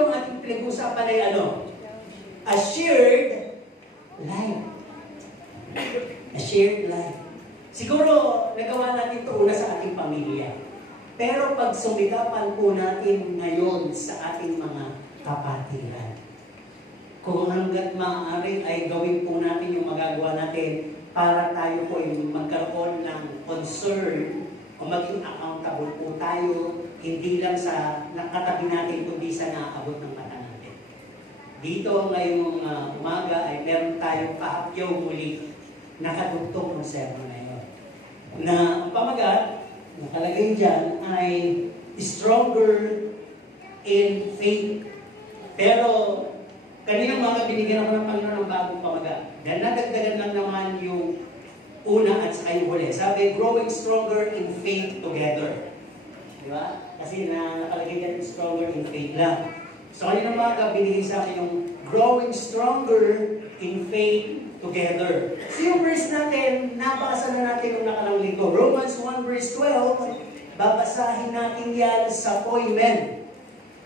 dito ang ating pinag-usapan ay ano? A shared life. A shared life. Siguro, nagawa natin ito una sa ating pamilya. Pero pag sumikapan po natin ngayon sa ating mga kapatiran, kung hanggat maaari ay gawin po natin yung magagawa natin para tayo po ay magkaroon ng concern o maging accountable po tayo, hindi lang sa nakatabi natin, kundi sa naaabot ng mata natin. Dito ngayong umaga ay meron tayong kahapyaw muli nakadugtong ng sermon na yun. Na ang pamagat, nakalagay dyan, ay stronger in faith. Pero kanina mga binigyan ako ng Panginoon ng bagong pamagat. Dahil nadagdagan lang naman yung una at saka yung huli. Sabi, growing stronger in faith together. Di ba? Kasi nakalagay dyan stronger in faith lang. So kanina mga binigay sa akin yung growing stronger in faith together. So yung verse natin, nabasa na natin yung nakalang linggo. Romans 1 verse 12, babasahin natin yan sa Poimen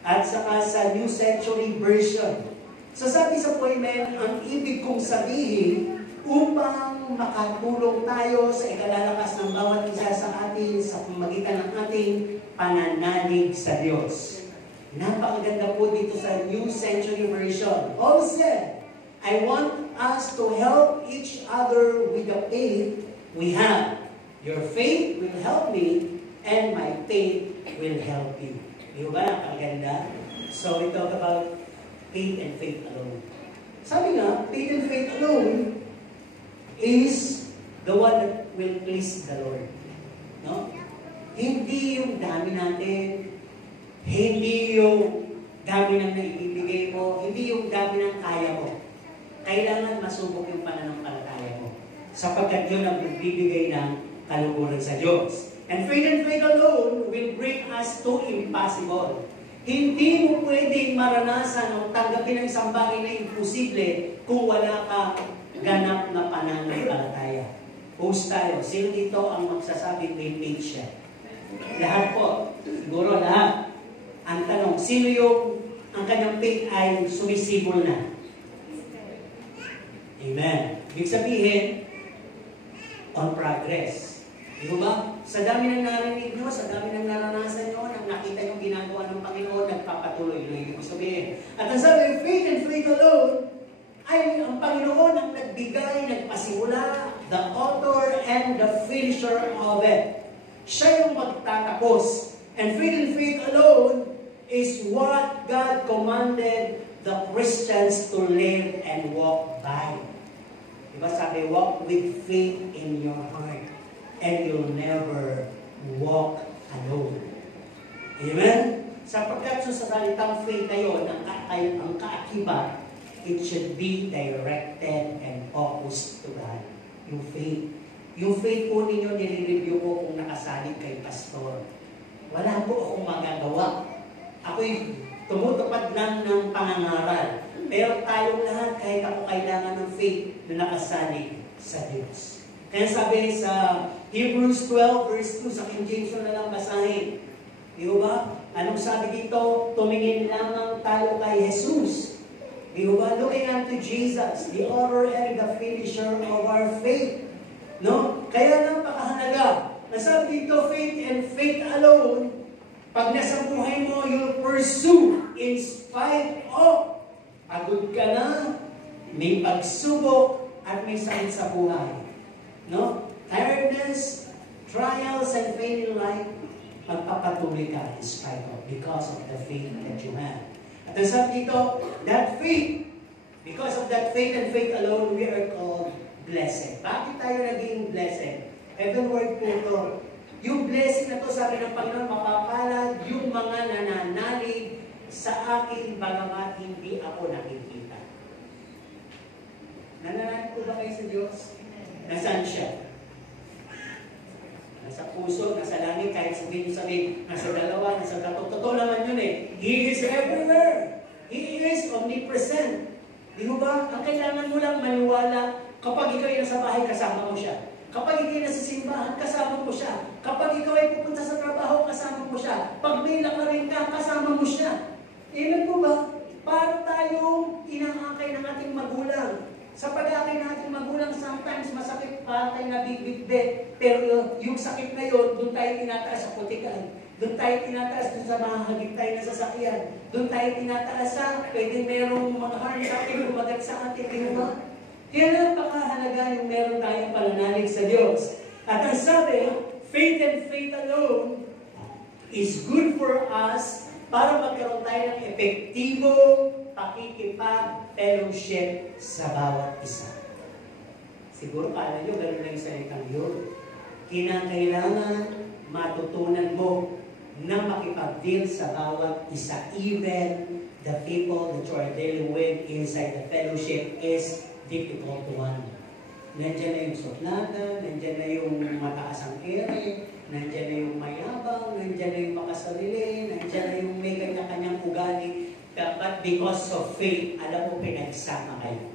at saka sa New Century Version. So sabi sa Poimen, ang ibig kong sabihin, upang makatulong tayo sa ikalalakas ng bawat isa sa atin sa pamagitan ng ating pananalig sa Diyos. Napakaganda po dito sa New Century Version. Paul said, I want us to help each other with the faith we have. Your faith will help me, and my faith will help you. Di ba? Napakaganda. So we talk about faith and faith alone. Sabi nga, faith and faith alone is the one that will please the Lord. No? Hindi yung dami natin, hindi yung dami ng naibibigay mo, hindi yung dami ng kaya mo. Kailangan masubok yung pananampalataya mo. Sapagkat yun ang bibigay ng kaluguran sa Diyos. And faith alone will bring us to impossible. Hindi mo pwedeng maranasan o tanggapin ang isang bagay na imposible kung wala ka ganap na pananampalataya. Post tayo. Sino dito ang magsasabi may faith siya? Lahat po. Siguro lahat. Ang tanong, sino yung ang kanyang faith ay sumisibol na? Amen. Ibig sabihin, on progress. Di ba? Sa dami ng narinig nyo, sa dami ng naranasan nyo, nang nakita yung ginagawa ng Panginoon, nagpapatuloy na ibig sabihin. At ang sabi, faith and faith alone, ay ang Panginoon ang nagbigay, nagpasimula, the author and the finisher of it. Siya yung magtatapos. And faith alone is what God commanded the Christians to live and walk by. Diba sabi, walk with faith in your heart and you'll never walk alone. Amen? Sapagkat sa salitang faith na yun, ang kaakibat, it should be directed and focused to God. Yung faith. Yung faith po ninyo, nire-review ko kung nakasalig kay pastor. Wala po akong magagawa. Ako'y tumutupad lang ng pangangaral. Pero tayong lahat, kahit ako kailangan ng faith na nakasalig sa Diyos. Kaya sabi sa Hebrews 12 verse 2, sa King James na lang basahin. Di ba? Anong sabi dito? Tumingin lamang tayo kay Jesus. Di ba? Looking unto Jesus, the author and the finisher of our faith. No? Kaya napakahalaga. Nasabi dito, faith and faith alone, pag nasa buhay mo, you'll pursue in spite of. Pagod ka na, may pagsubok, at may sakit sa buhay. No? Tiredness, trials, and pain in life, magpapatuloy ka in spite of, because of the faith that you have. At ang sabi dito, that faith, because of that faith and faith alone, we are called blessed. Bakit tayo naging blessed? Heaven word po ito. Yung blessing na to, sabi ng Panginoon, mapapalad yung mga nananalig sa akin, bagamat hindi ako nakikita. Nananalig po ba kayo sa Diyos? Nasaan siya? Nasa puso, nasa langit, kahit sabihin, nasa dalawa, nasa tatlo. Totoo naman yun eh. He is everywhere. He is omnipresent. Di ba? Ang kailangan mo lang maniwala, kapag ikaw ay nasa bahay, kasama mo siya. Kapag ikaw ay nasa simbahan, kasama mo siya. Kapag ikaw ay pupunta sa trabaho, kasama mo siya. Pag may lakarin ka, kasama mo siya. Amen po ba? pag-aakay ng ating magulang. Sa pag-aakay ng ating magulang, sometimes masakit pa tayo nabibitbit. Pero yung sakit na yun, doon tayo tinataas sa putikan. Doon tayo tinataas doon sa mahagip tayo na sasakyan. Doon tayo tinataas sa pwede merong mga harm sa atin, kumagat sa atin, di ba? Kaya napakahalaga yung meron tayong pananalig sa Diyos. At ang sabi, faith and faith alone is good for us para magkaroon tayo ng epektibong pakikipag-fellowship sa bawat isa. Siguro kala nyo, gano'n lang yung salitang yun. Kinakailangan matutunan mo na makipag-deal sa bawat isa. Even the people that you are dealing with inside the fellowship is difficult one. Nandiyan na yung sotlada, nandiyan na yung mataas ang ere, nandiyan na yung mayabang, nandiyan na yung makasarili, nandiyan na yung may kanya-kanyang ugali. But because of faith, alam mo, pinagsama kayo.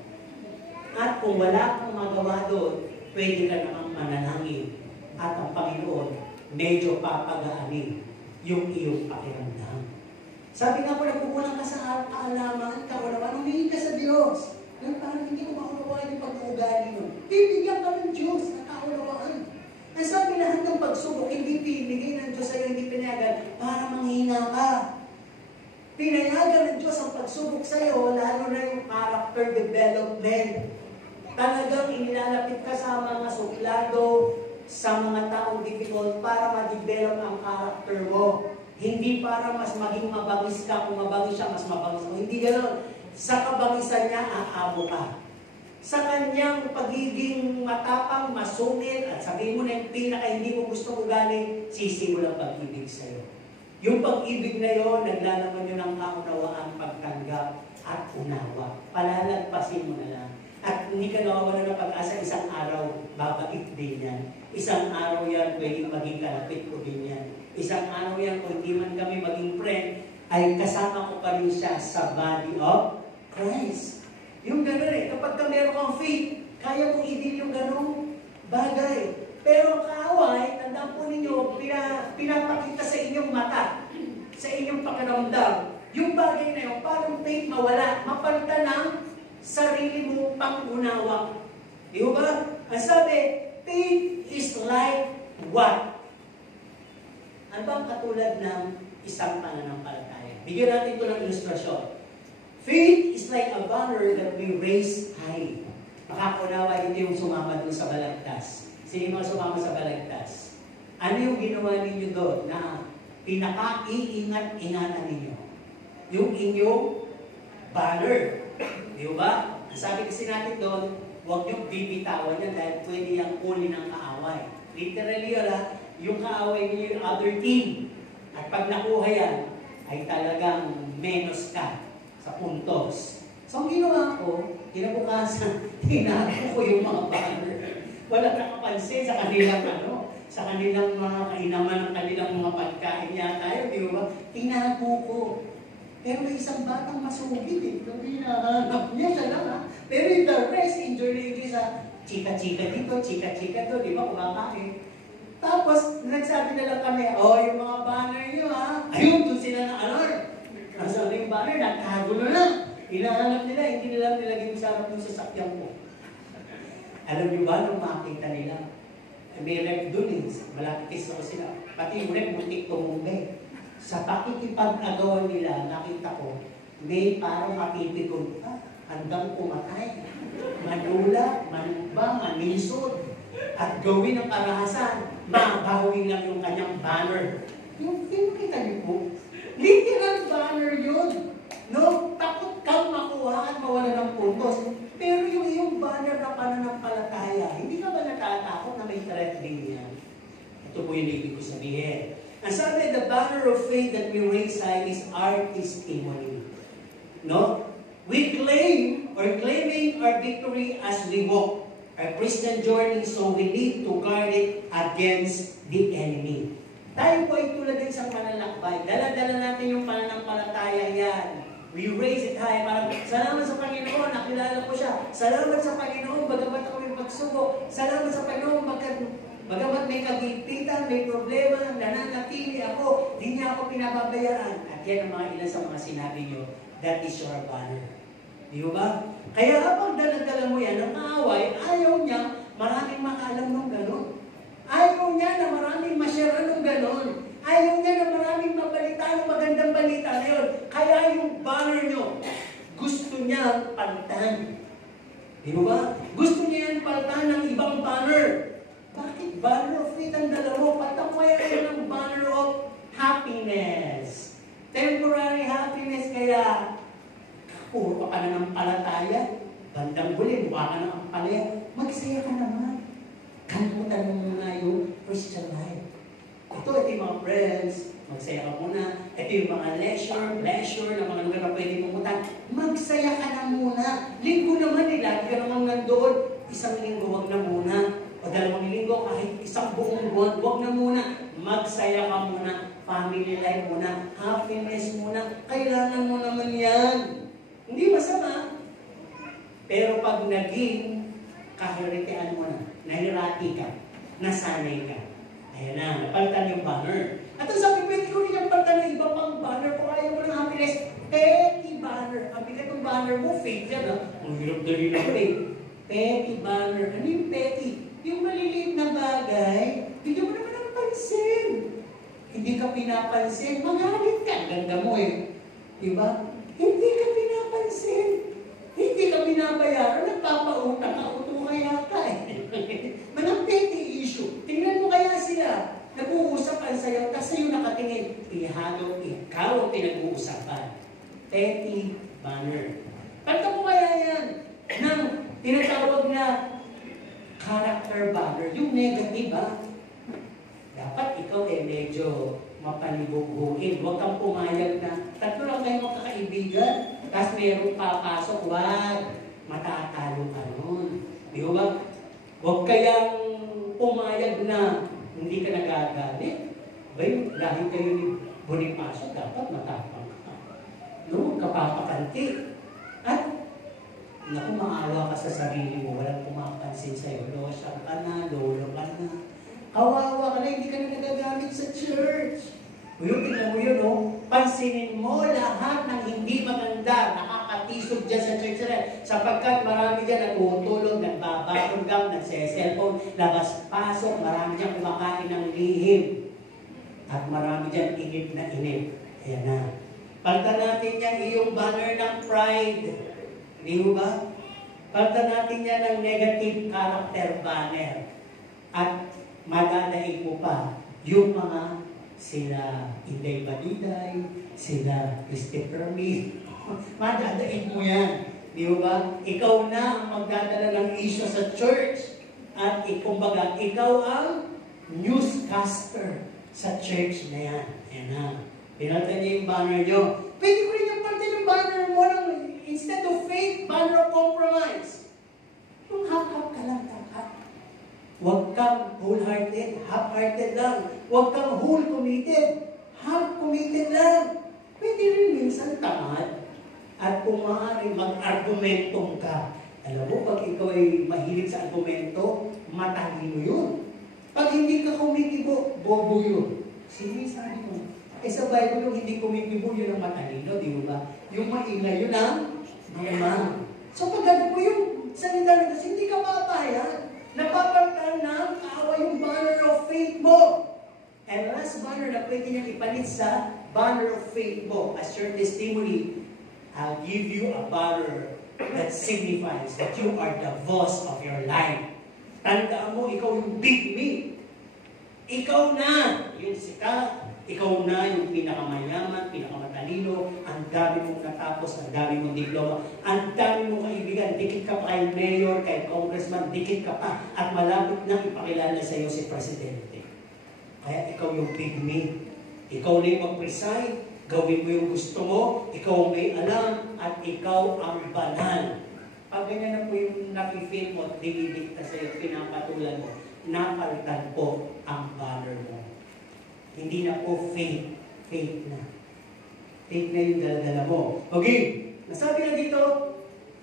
At kung wala kang magawa doon, pwede ka namang manalangin. At ang Panginoon, medyo papagaanin yung iyong pakiramdam. Sabi nga po, nagkukulang ka sa kaalaman, kaunawaan, humingi ka sa Diyos. Pero parang hindi ko maunawaan yung pag-uugali mo. Bibigyan ka ng Diyos na kaunawaan. Ang sabi, lahat ng pagsubok, hindi pinigay ng Diyos sa'yo, hindi pinayagan, para manghina ka. Pinayagan ng Diyos ang pagsubok sa'yo, lalo na yung character development. Talagang inilalapit ka sa mga suplado, sa mga taong difficult para ma-develop ang character mo. Hindi para mas maging mabangis ka, kung mabangis siya, mas mabangis mo. Hindi gano'n. Sa kabangisan niya, aabo ka. Sa kanyang pagiging matapang, masungit, at sabihin mo na yung pinaka hindi mo gusto ugali, sisimulang pag-ibig sa'yo. Yung pag-ibig na yun, naglalaman nyo ng kaunawaan, pagtanggap, at unawa. Palalagpasin mo na lang. At hindi ka nawawalan ng pag-asa, isang araw, babait din yan. Isang araw yan, pwedeng maging kalapit ko din yan. Isang araw yan, kung hindi man kami maging friend, ay kasama ko pa rin siya sa body of Christ. Yung gano'n eh, kapag ka meron kang faith, kaya mong idin yung gano'ng bagay. Pero kaaway, tandaan po ninyo, pinapakita sa inyong mata, sa inyong pakiramdam. Yung bagay na yun, parang faith mawala, mapalitan ng sarili mo pangunawa. Di ba? Ang sabi, faith is like what? Ano bang katulad ng isang pananampalataya? Bigyan natin ito ng ilustrasyon. Faith is like a banner that we raise high. Makakaunawa ito yung sumama doon sa balagtas. Sino mga sumama sa balagtas? Ano yung ginawa ninyo doon na pinaka-iingat-ingatan ninyo? Yung inyong banner. Di ba? Ang sabi kasi natin doon, huwag niyong bibitawan yan dahil pwede yung uli ng kaaway. Literally yun, yung kaaway niyo yung other team. At pag nakuha yan, ay talagang menos ka sa puntos. So, ang ginawa ko, kinabukasan, tinago ko yung mga banner. Wala nakapansin sa kanilang sa kanilang mga kainaman ng kanilang mga pagkain yata yun, di ba? Tinago ko. Pero may isang batang masugid eh. Kung hinahanap niya siya lang ha. Pero yung the rest, enjoy rin sa chika-chika dito, chika-chika doon, di ba? Kumakain. Tapos, nagsabi na lang kami, yung mga banner niyo ha. Ayun, doon sila na alarm. Nasa yung banner, nagtago na lang. Hinahanap nila, hindi nila nilagay sa harap ng sasakyan ko. Alam niyo ba, nung makita nila, may rep doon eh. Malapit ako sila. Pati yung rep, muntik tumumbe. Sa pakikipag-agawan nila, nakita ko, may parang mapipikon pa, hanggang pumatay. Manula, manumba, manisod, at gawin ang karahasan, mabawi lang yung kanyang banner. Yung kita niyo po, literal banner yun. No? Takot kang makuha at mawala ng puntos. Pero yung iyong banner na pananampalataya, hindi ka ba natatakot na may threat din yan? Ito po yung ibig ko sabihin. Ang sabi, the banner of faith that we raise high is our testimony. No? We claim or claiming our victory as we walk our Christian journey, so we need to guard it against the enemy. Tayo po ay tulad ng isang manlalakbay. Dala-dala natin yung pananampalataya yan. We raise it high. Parang, salamat sa Panginoon, nakilala ko siya. Salamat sa Panginoon, bagamat ako yung pagsubok. Salamat sa Panginoon, bagamat may kagipitan, may problema, nananatili ako, di niya ako pinababayaan. At yan ang mga ilan sa mga sinabi niyo, that is your banner. Di ba? Kaya kapag daladala mo yan, ang kaaway, ayaw niya maraming makaalam ng gano'n. Ayaw niya na maraming masyara ng gano'n. Ayaw niya na maraming mabalita ng magandang balita na yun. Kaya yung banner nyo, gusto niya palitan. Di ba? Gusto niya yan palitan ng ibang banner. Bakit banner of faith ang dala mo? Palitan mo yan ng banner of happiness. Temporary happiness, kaya puro ka na ng palataya. Bandang huli, mukha ka na ang palaya. Magsaya ka naman. Kalimutan mo muna yung Christian life. Ito yung mga friends, magsaya ka muna. Ito yung mga pleasure na mga lugar na pwede pumunta. Magsaya ka na muna. Linggo naman lagi ka naman nandoon. Isang linggo, wag na muna. O 2 linggo, kahit isang buong buwan, wag na muna. Magsaya ka muna. Family life muna. Happiness muna. Kailangan mo naman yan. Hindi masama. Pero pag naging kahiritian mo na, nahirati ka, nasanay ka, ayan na, napalitan yung banner. At ang sabi, pwede ko rin yung palitan ng iba pang banner kung ayaw mo ng happiness. Petty banner. Ang bigat ng banner mo, faith yan, ha? Ang hirap dali lang, faith. Petty banner. Ano yung petty? Yung maliliit na bagay, hindi mo naman napansin. Hindi ka pinapansin, magalit ka. Ganda mo eh. Diba? Hindi ka pinapansin. Hindi ka binabayaran, nagpapautang ka, uto kaya ka eh. Mga petty issue. Tingnan mo kaya sila. Nag-uusapan sa'yo, tapos sa'yo nakatingin. Ihalo, ikaw ang pinag-uusapan. Petty banner. Pagka mo kaya yan ng tinatawag na character banner, yung negative ha. Dapat ikaw medyo mapanibugbuhin. Huwag kang pumayag na 3 lang kayo magkakaibigan, tapos merong papasok, wag, matatalo ka nun. Di ba? Huwag kayang pumayag na hindi ka nagagalit. Dahil kayo ni Bonifacio, dapat matapang ka. No, kapapakanti. At, naku, maawa ka sa sarili mo, walang pumapansin sa'yo. Losya ka na, lolo ka na. Kawawa ka na, hindi ka na nagagamit sa church. Tingnan mo yun, pansinin mo lahat ng hindi maganda, nakakatisog dyan sa church na sapagkat marami dyan nagtutulog, nagbabakulgang, nagse-cellphone, labas-pasok, marami dyan kumakain ng lihim. At marami dyan inip na inip. Ayan na. Palitan natin yan iyong banner ng pride. Hindi mo ba? Palitan natin yan ng negative character banner. At madadaig mo pa yung mga sila Inday Badiday, sila Christy Permi. Madadaig mo yan. Di ba? Ikaw na ang magdadala ng issue sa church. At kumbaga, ikaw ang newscaster sa church na yan. Ayan na. Pinalitan niyo yung banner nyo. Pwede ko rin yung palitan yung banner mo ng, instead of faith, banner of compromise. Yung hap-hap ka lang, hap-hap. Huwag kang wholehearted, half-hearted lang. Huwag kang whole committed, half committed lang. Pwede rin minsan tamad. At kung maaari, mag-argumentong ka. Alam mo, pag ikaw ay mahilig sa argumento, matalino yun. Pag hindi ka kumikibo, bobo yun. Sige, sabi mo. Sa Bible, yung hindi kumikibo, yun ang matalino, di ba? Yung maingay, yun ang mama. So pag gano'n mo yung salita na kasi hindi ka papayag. Napapalitan ng kaaway yung banner of faith mo. And last banner na pwede niyang ipalit sa banner of faith mo. As your testimony, I'll give you a banner that signifies that you are the boss of your life. Tandaan mo, ikaw yung big me. Ikaw na yung sikat. Ikaw na yung pinakamayaman, pinakamatalino, ang dami mong natapos, ang dami mong diploma, ang dami mong kaibigan, dikit ka pa kay mayor, kay congressman, dikit ka pa, at malapit na ipakilala sa iyo si presidente. Kaya ikaw yung big me. Ikaw na yung mag-preside, gawin mo yung gusto mo, ikaw ang may alam, at ikaw ang banal. Pag ganyan na po yung nakifeel mo at dinidikta sa iyo, pinapatulan mo, napalitan po ang banner mo. Hindi na po faith. Faith na. Faith na yung dala-dala mo. Okay. Nasabi na dito,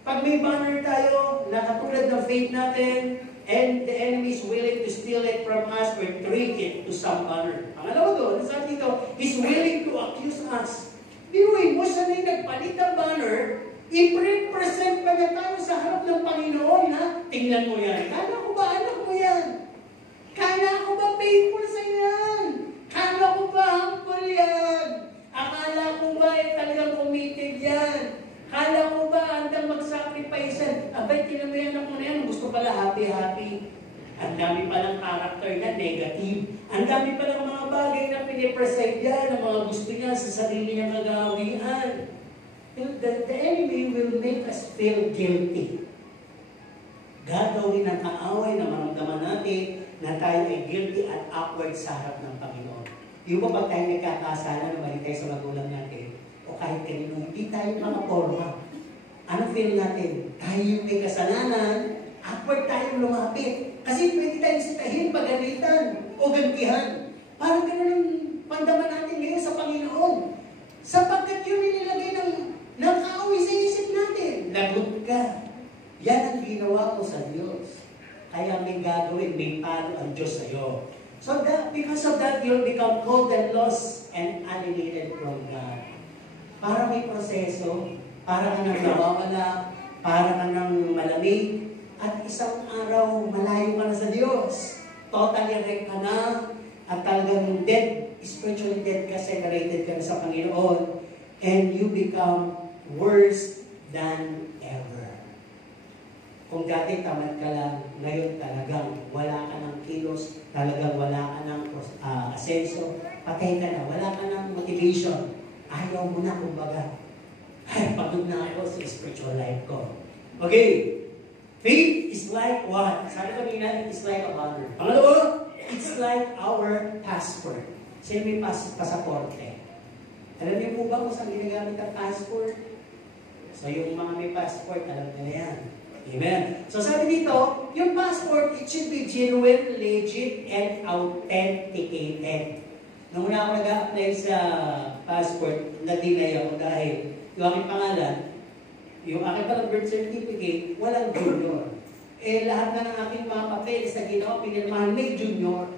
pag may banner tayo, na katulad ng faith natin, and the enemy is willing to steal it from us or trade it to some banner. Pangalawa doon, nasabi dito, is willing to accuse us. Biruin mo, siya na yung nagpalit ng banner, i-represent ng Panginoon, ha? Tingnan mo yan. Kala ko ba anak mo yan? Kala ko ba faithful sa yan? Kala ko ba humble yan? Akala ko ba talagang committed yan? Kala ko ba handang mag-sacrifice yan? Abay, tinan mo yan ako na yan. Gusto pala happy-happy. Ang dami palang character na negative. Ang dami palang mga bagay na pinipreside yan, ang mga gusto niya sa sarili niyang kagawian. The enemy will make us feel guilty. Gagawin ng kaaway na maramdaman natin na tayo ay guilty at awkward sa harap ng Panginoon. Yung ba pag tayo nagkakasala na balik tayo sa magulang natin, o kahit kanino, hindi tayo makaporma. Ano feel natin? Tayo yung may kasalanan, awkward tayong lumapit. Kasi pwede tayong sitahin, pagalitan, o gantihan. Parang ganun ang pandaman natin ngayon sa Panginoon. Sapagkat yun nilagay ng kaaway sa isip natin. Lagot ka. Yan ang ginawa ko sa Diyos. Kaya may gagawin, may palo ang Diyos sa'yo. So because of that, you'll become cold and lost and alienated from God. Para may proseso, para ka nang nawawala, para ka nang malamig, at isang araw, malayo ka na sa Diyos. Totally wrecked ka na, at talagang dead, spiritually dead ka, separated ka na sa Panginoon, and you become worse than ever. Kung dati tamad ka lang, ngayon talagang wala ka ng kilos, talagang wala ka ng asenso, patay ka na, wala ka ng motivation. Ayaw mo na, kumbaga. Ay, pagod na ako sa spiritual life ko. Okay. Faith is like what? Sabi ko nila, it's like a banner. Pangalawa, it's like our passport. Sino may pasaporte? Alam niyo po ba kung saan ginagamit ang passport? So yung mga may passport, alam nila yan. Amen. So sabi dito, yung passport, it should be genuine, legit, and authenticated. Nung una ako nag-apply sa passport, na-deny ako dahil yung aking pangalan, yung aking parang birth certificate, walang junior. Eh, lahat na ng aking mga papeles na ginawa, pinirmahan, may junior.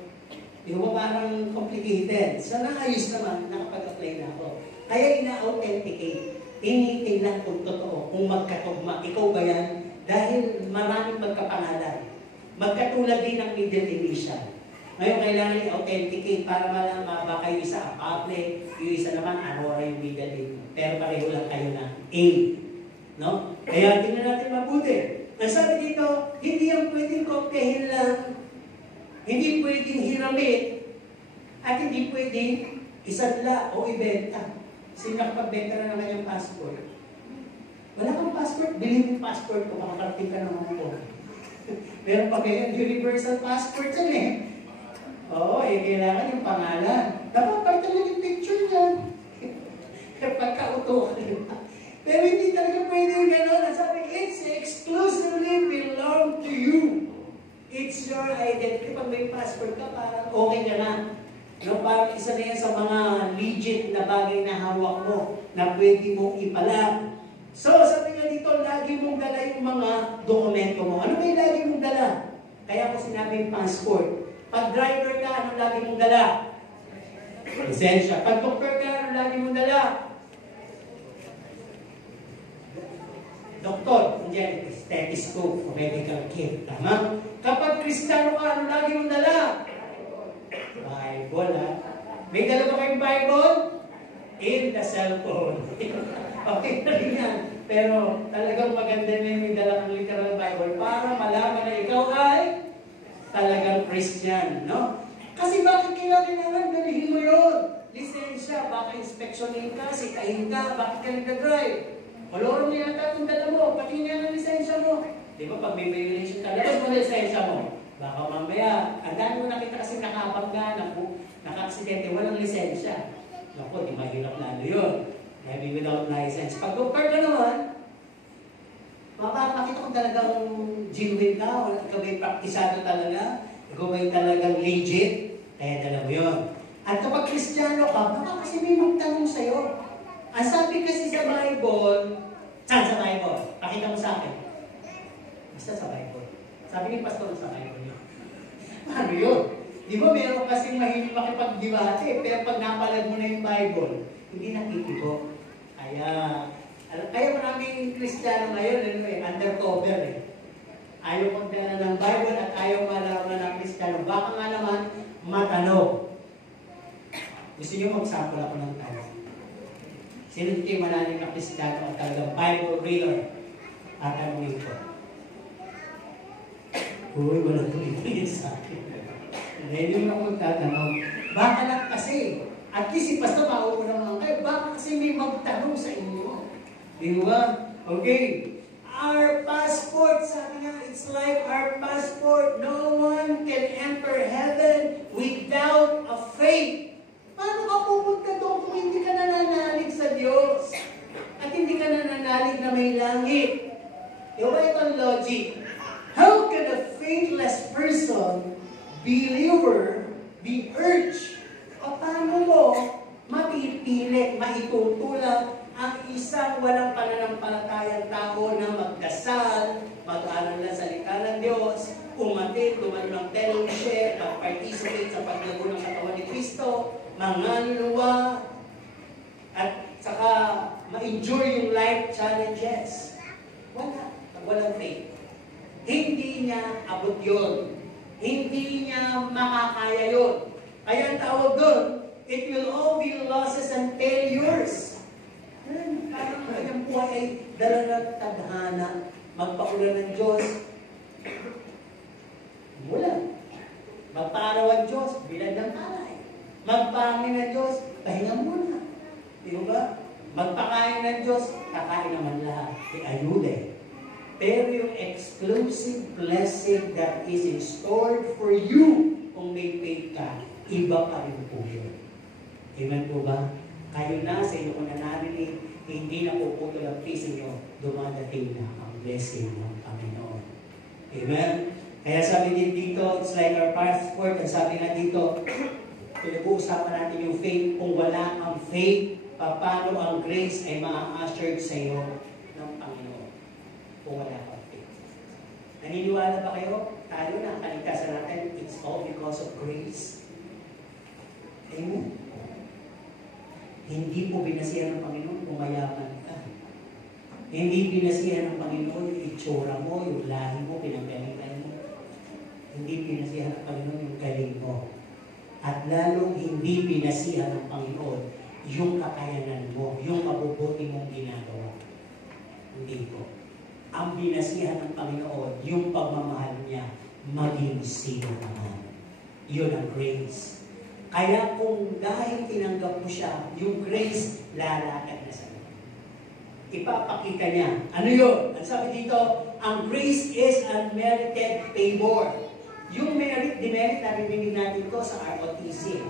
Yung parang complicated. So, naayos naman, nakapag-apply na ako. Kaya ina-authenticate. Tinitingnan kung totoo, kung magkatugma. Ikaw ba yan? Dahil maraming magkapangalan. Magkatulad din ng middle initial. Ngayon, kailangan i-authenticate para malaman baka yung isa Apple, yung isa naman Aurora yung middle name. Pero pareho lang kayo na A. No? Kaya tingnan natin mabuti. Ang sabi dito, hindi yung pwedeng kopyahin lang, hindi pwedeng hiramit, at hindi pwedeng isadla o ibenta. Sino nakapagbenta na ng kanyang passport? Wala kang passport, bilhin yung passport ko, makakarating ka ng Hong Kong. Meron pa kayo universal passport yan eh. Oo, kailangan yung pangalan. Napapalitan lang yung picture niyan. Pagkauto ka nila. Pero hindi talaga pwede yung gano'n. Sabi, it's exclusively belong to you. It's your identity. Pag may passport ka, parang okay ka na. No, parang isa na yan sa mga legit na bagay na hawak mo na pwede mong ipalag. So, sabi nga dito, lagi mong dala yung mga dokumento mo. Ano ba yung lagi mong dala? Kaya ko sinabing passport. Pag driver ka, ano lagi mong dala? Lisensya. Pag doktor ka, ano lagi mong dala? Doktor, hindi, stethoscope o medical kit. Tama? Kapag Kristiyano ka, ano lagi mong dala? Bible, ha? May dala ba kayong Bible? In the cellphone. Okay na rin yan. Pero talagang maganda na yung dala ng literal Bible para malaman na ikaw ay talagang Christian, no? Kasi bakit kailangan dalihin mo yun? Lisensya, baka inspeksyonin ka, sikahin ka, bakit ka nag-drive? Walorong yata itong dala mo, pati nga ng lisensya mo. Di ba, pag may violation ka, labas mo lisensya mo. Baka mamaya, ang dami mo nakita kasi nakabangga, naka-aksidente, walang lisensya. Naku, di mahirap lalo yun. Maybe without license. Pag doktor ka naman, makakakita kung talagang genuine ka, o ikaw ba'y praktisado talaga, ikaw ba'y talagang legit, kaya dala mo yun. At kapag Kristiyano ka, baka kasi may magtanong sa'yo. Ang sabi kasi sa Bible, saan sa Bible? Pakita mo sa akin. Basta sa Bible. Sabi ni Pastor sa Bible yun. Ano yun? Di ba meron kasing mahilig makipag-debate, pero pag napalag mo na yung Bible, hindi nakikito. Kaya marami maraming Kristiyano ngayon, undercover eh. Ayaw magdala ng Bible at ayaw malaman ng Kristiyano. Baka nga naman, matano. Gusto niyo magsample ako ng tanong. Sino kayo malalim na Kristiyano at talagang Bible reader? At tanongin ko. Uy, walang tuloy-tuloy sa akin. Hindi mo ako magtatanong. Baka lang kasi, at least si Pastor mauuna naman kayo, baka kasi may magtanong sa inyo. Di ba? Okay. Our passport, sabi nga, it's like our passport. No one can enter heaven without a faith. Paano ka pupunta doon kung hindi ka nananalig sa Diyos? At hindi ka nananalig na may langit? Yung ba itong logic? How can a faithless person, believer, be urged? O paano mo mapipilit, maitutulak ang isang walang pananampalatayang tao na magdasal, mag-aral ng salita ng Diyos, umatid, dumalo ng fellowship, mag-participate sa paglago ng katawan ni Kristo, manganluwa, at saka ma-enjoy yung life challenges. Walang faith. Hindi niya abot yun. Hindi niya makakaya yun. Kaya ang tawag doon, it will all be losses and failures. Parang kanyang buhay ay dala ng tadhana, magpaulan ng Diyos. Mula. Magparaw ang Diyos, bilad ng palay. Magpangin ng Diyos, pahinga muna. Di ba? Magpakain ng Diyos, kakain naman lahat. Ayude. Pero yung exclusive blessing that is in store for you, kung may faith ka, iba pa rin po yun. Amen po ba? Kayo na sa inyo kung nanarinig, hindi na puputol ang face niyo, dumadating na ang blessing ng Panginoon. Amen? Kaya sabi din dito, it's like our passport, at sabi nga dito, pinag-uusapan natin yung faith. Kung wala ang faith, paano ang grace ay ma-ushered sa iyo ng Panginoon? Kung wala ang faith. Naniniwala ba kayo? Tayo na ang kaligtasan natin, it's all because of grace. Amen? Hindi po binasihan ng Panginoon kung mayaman ka. Hindi binasihan ng Panginoon yung itsura mo, yung lahi mo, pinagalitan mo. Hindi binasihan ng Panginoon yung galing mo. At lalong hindi binasihan ng Panginoon yung kakayanan mo, yung mabubuti mong ginagawa. Hindi po. Ang binasihan ng Panginoon, yung pagmamahal niya, maging sino naman. Yun ang grace. Kaya kung dahil tinanggap mo siya, yung grace, lalakad na sa iyo. Ipapakita niya. Ano yun? Ang sabi dito, ang grace is unmerited favor. Yung merit, demerit, narinig natin ko sa ROTC.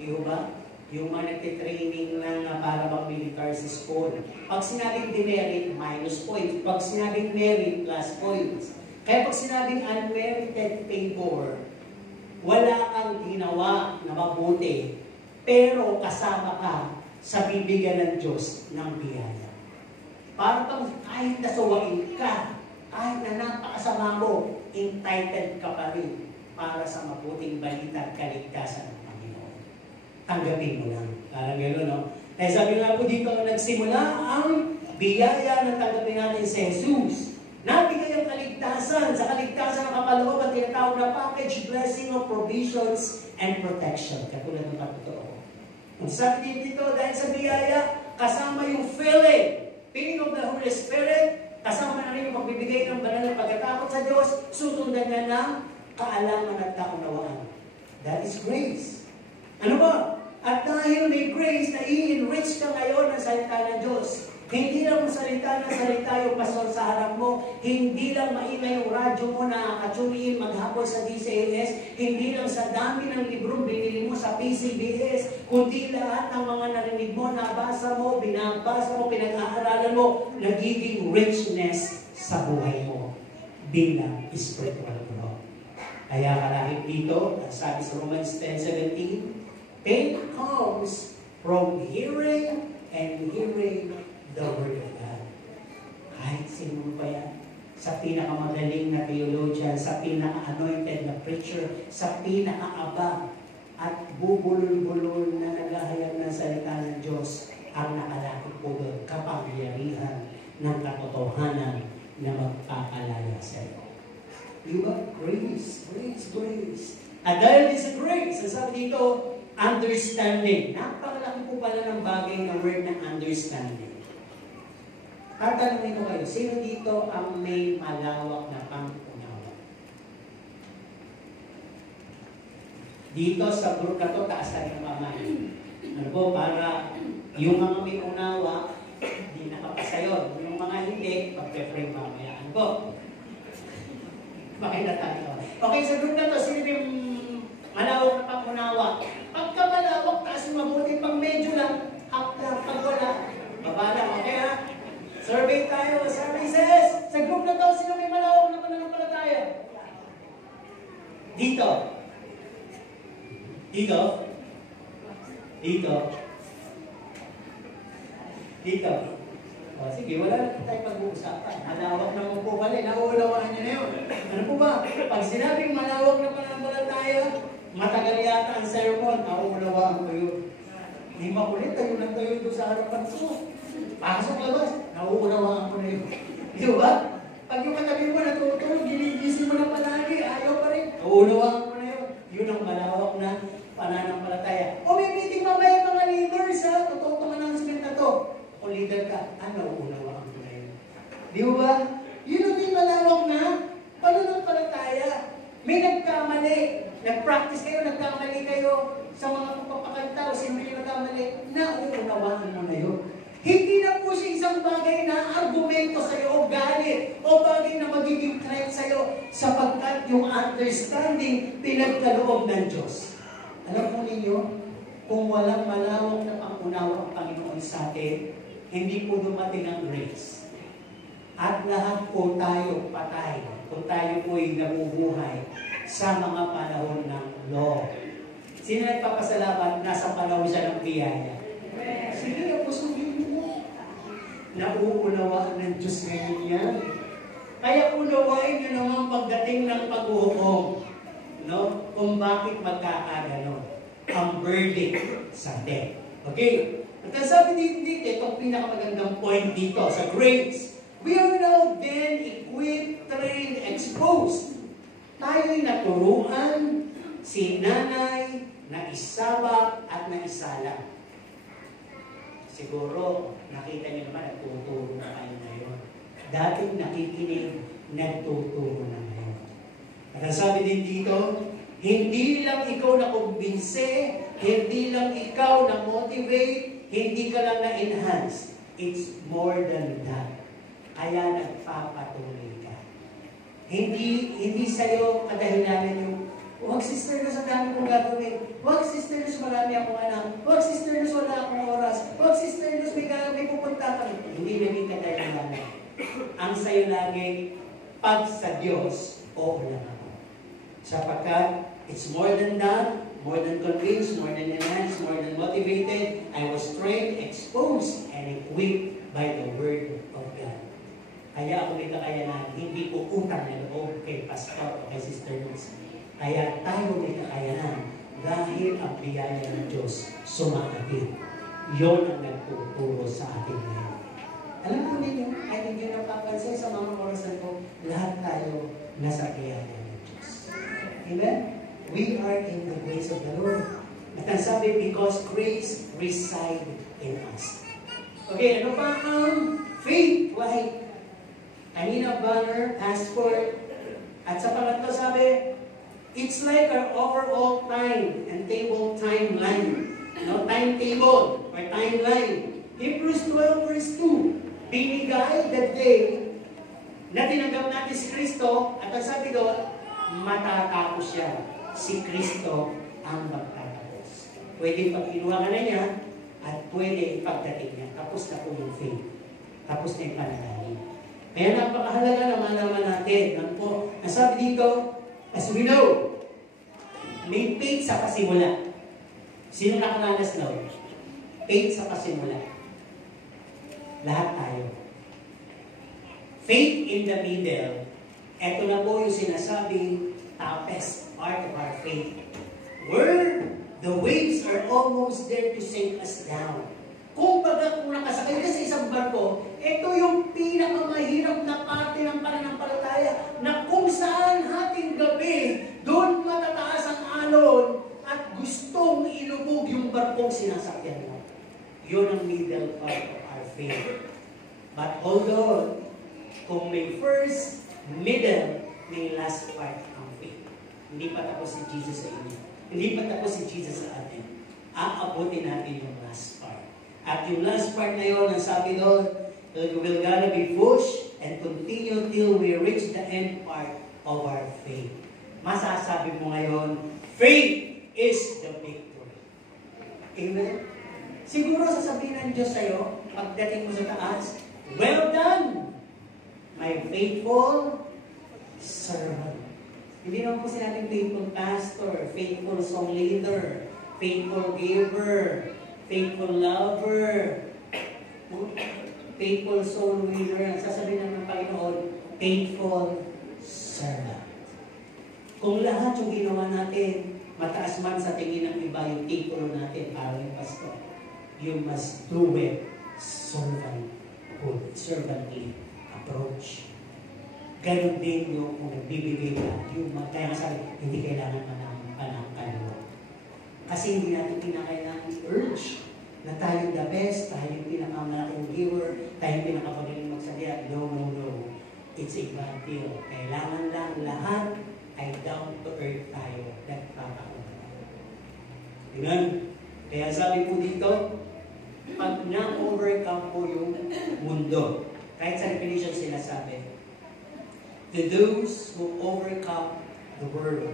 Iyo ba? Yung mga nagtitraining lang na para bang military sa school. Pag sinabing demerit, minus points. Pag sinabing merit, plus points. Kaya pag sinabing unmerited favor, wala kang ginawa na mabuti, pero kasama ka sa bibigyan ng Diyos ng biyaya. Parang kahit nasawain ka, kahit na napakasama mo, entitled ka pa rin para sa mabuting balita at kaligtasan ng Panginoon. Tanggapin mo lang. Parang gano'n, no? Eh sabi nga po dito, nagsimula ang biyaya na tanggapin natin si Jesus. Nabigay ang kaligtasan. Sa kaligtasan ng kapaloob at tinatawag na package blessing of provisions and protection. Katulad ng patotoo. Kung sabi dito, dahil sa biyaya, kasama yung filling of the Holy Spirit, kasama na rin yung pagbibigay ng banal na pagkatakot sa Diyos, susundan na ng kaalaman at kaunawaan. That is grace. Ano ba? At dahil may grace, na-i-enrich ka ngayon ng salita ng Diyos. Hindi lang salita yung pastor sa harap mo. Hindi lang maingay yung radyo mo na katsumiin maghapon sa DCLS. Hindi lang sa dami ng librong binili mo sa PCBS. Kundi lahat ng mga narinig mo, nabasa mo, binabasa mo, pinag-aaralan mo, nagiging richness sa buhay mo bilang spiritual bro. Kaya kalahit dito, sabi sa Romans 10:17, faith comes from hearing and hearing the Word of God. Kahit sino pa yan. Sa pinakamagaling na theologian, sa pinaka-anointed na preacher, sa pinaka-aba at bubulol-bulol na naghahayag ng salita ng Diyos, ang nakalapit po doon, kapangyarihan ng Di ba? Grace, grace, grace. At dahil din sa grace, sasabi dito, understanding. Napakalaki po pala ng bagay na word na understanding. Tatanungin ko kayo, sino dito ang may malawak na pang-unawa? Dito sa group na to, taasan yung mamay. Ano po, para yung mga may unawa, hindi nakapasa yun. Yung mga hindi, pag-prepare mamaya. Ano po? Bakit na tayo? Okay, sa group na to, sino yung malawak na pang-unawa? Pagka malawak, taas yung mabuti, pag medyo lang, hapla, pag wala, baba lang, okay ha? Survey tayo, services! Sa group na to, sino may malawak na pananampalataya? Dito. Dito. Dito. Dito. O, sige, wala na tayo pag-uusapan. Malawak naman po pala, nauunawaan niyo na yun. Ano po ba? Pag sinabing malawak na pananampalataya, matagal yata ang sermon, nauunawaan ko yun. Hindi makulit, tayo lang tayo doon sa harapan ko. Pasok labas, nauunawaan ko na yun. Di ba? Pag yung katabi mo natutulog, ginigising mo na palagi, ayaw pa rin. Nauunawaan ko na yun. Yun ang malawak na pananampalataya. O may meeting mamaya mga leaders ha, totoo itong announcement na to. Kung leader ka, nauunawaan ko na yun. Di ba? Yun ang din malawak na pananampalataya. May nagkamali. Nag-practice kayo, nagkamali kayo sa mga pagpapakanta o sino yung nagkamali, nauunawaan mo na yun. Hindi na po siya isang bagay na argumento sa'yo o galit o bagay na magiging threat sa'yo sapagkat yung understanding pinagkaloob ng Diyos. Alam mo ninyo, kung walang malawak na pangunawa ang Panginoon sa atin, hindi po dumating ang grace. At lahat po tayo patay kung tayo po'y nabubuhay sa mga panahon ng law. Sino nagpapasalamat? Nasa panahon siya ng biyaya. Sige, pusugin mo. Nauunawaan ng Diyos ngayon yan. Kaya unawain nyo naman pagdating ng paghuhukom. No? Kung bakit magkakaganon. Ang verdict sa death. Okay? At ang sabi dito, itong pinakamagandang point dito sa grace. We are now then equipped, trained, exposed. Tayo'y naturuan, sinanay, naisabak, at naisala. Siguro, nakita niyo naman, nagtuturo na kayo ngayon. Dating nakikinig, nagtuturo na ngayon. At ang sabi din dito, hindi lang ikaw na-kumbinse, hindi lang ikaw na-motivate, hindi ka lang na-enhance. It's more than that. Kaya nagpapatuloy ka. Hindi sa'yo kadahilanan yung, huwag sister na sa dami kong gagawin. Huwag sister na marami akong anak. Huwag sister na wala akong oras. Huwag sister na may pupunta kami. Hindi naging kadahilanan. Ang sa'yo lagi, pag sa Diyos, oo lang ako. Sapagkat, it's more than that, more than convinced, more than enhanced, more than motivated. I was trained, exposed, and equipped by the Word of God. Kaya ako may kakayanan, hindi ko utang na loob kay pastor o kay sister Lucy. Kaya tayo may kakayanan dahil ang biyaya ng Diyos sumakapit. Yun ang nagtuturo sa atin ngayon. Alam mo ninyo, ay hindi napapansin sa mga orasan ko, lahat tayo nasa biyaya ng Diyos. Amen? We are in the grace of the Lord. At ang sabi, because grace reside in us. Okay, ano pa ang faith? Why? Kanina, banner, passport. At sa pangatlo sabi, it's like our overall time and table timeline. No, timetable or timeline. Hebrews 12 verse 2. Binigay the day na tinanggap natin si Kristo at ang sabi doon, matatapos siya. Si Kristo ang magtatapos. Pwede pag kinuha ka na niya at pwede ipagdating niya. Tapos na po yung faith. Tapos na yung pananalig. Kaya napakahalaga na malaman natin. Nasabi dito, as we know, may faith sa pasimula. Sino nakaranas na? Faith sa pasimula. Lahat tayo. Faith in the middle. Ito na po yung sinasabi, toughest part of our faith. Where the waves are almost there to sink us down. Kung nakasakay ka sa isang barko, ito yung pinakamahirap na parte ng pananampalataya na kung saan ngayon, kung may first, middle, may last part ang faith. Hindi pa tapos si Jesus sa inyo. Hindi pa tapos si Jesus sa atin. Aabutin natin yung last part. At yung last part na yun, ang sabi doon, we're gonna be pushed and continue till we reach the end part of our faith. Masasabi mo ngayon, faith is the victory. Amen? Siguro sasabihin ng Diyos sa'yo, pagdating mo sa taas, well done, my faithful servant. Hindi naman po sinabing faithful pastor, faithful song leader, faithful giver, faithful lover, faithful soul winner. Sasabihin naman ng Panginoon, faithful servant. Kung lahat yung ginawa natin, mataas man sa tingin ng iba yung titulo natin para yung pastor, you must do it servantly approach. Ganon din yung kung nagbibigay ka, kaya masabi, hindi kailangan panangkalwa. Kasi hindi natin pinakailangan urge na tayo the best, tayo yung pinakamalaking giver, tayo yung pinakapagaling magsalita. No. It's a bad deal. Kailangan lang lahat ay down to earth tayo. Nagpapakuna. Amen? Kaya sabi po dito, pag na-overcome po yung mundo, kahit sa Revelation sinasabi, to those who overcome the world,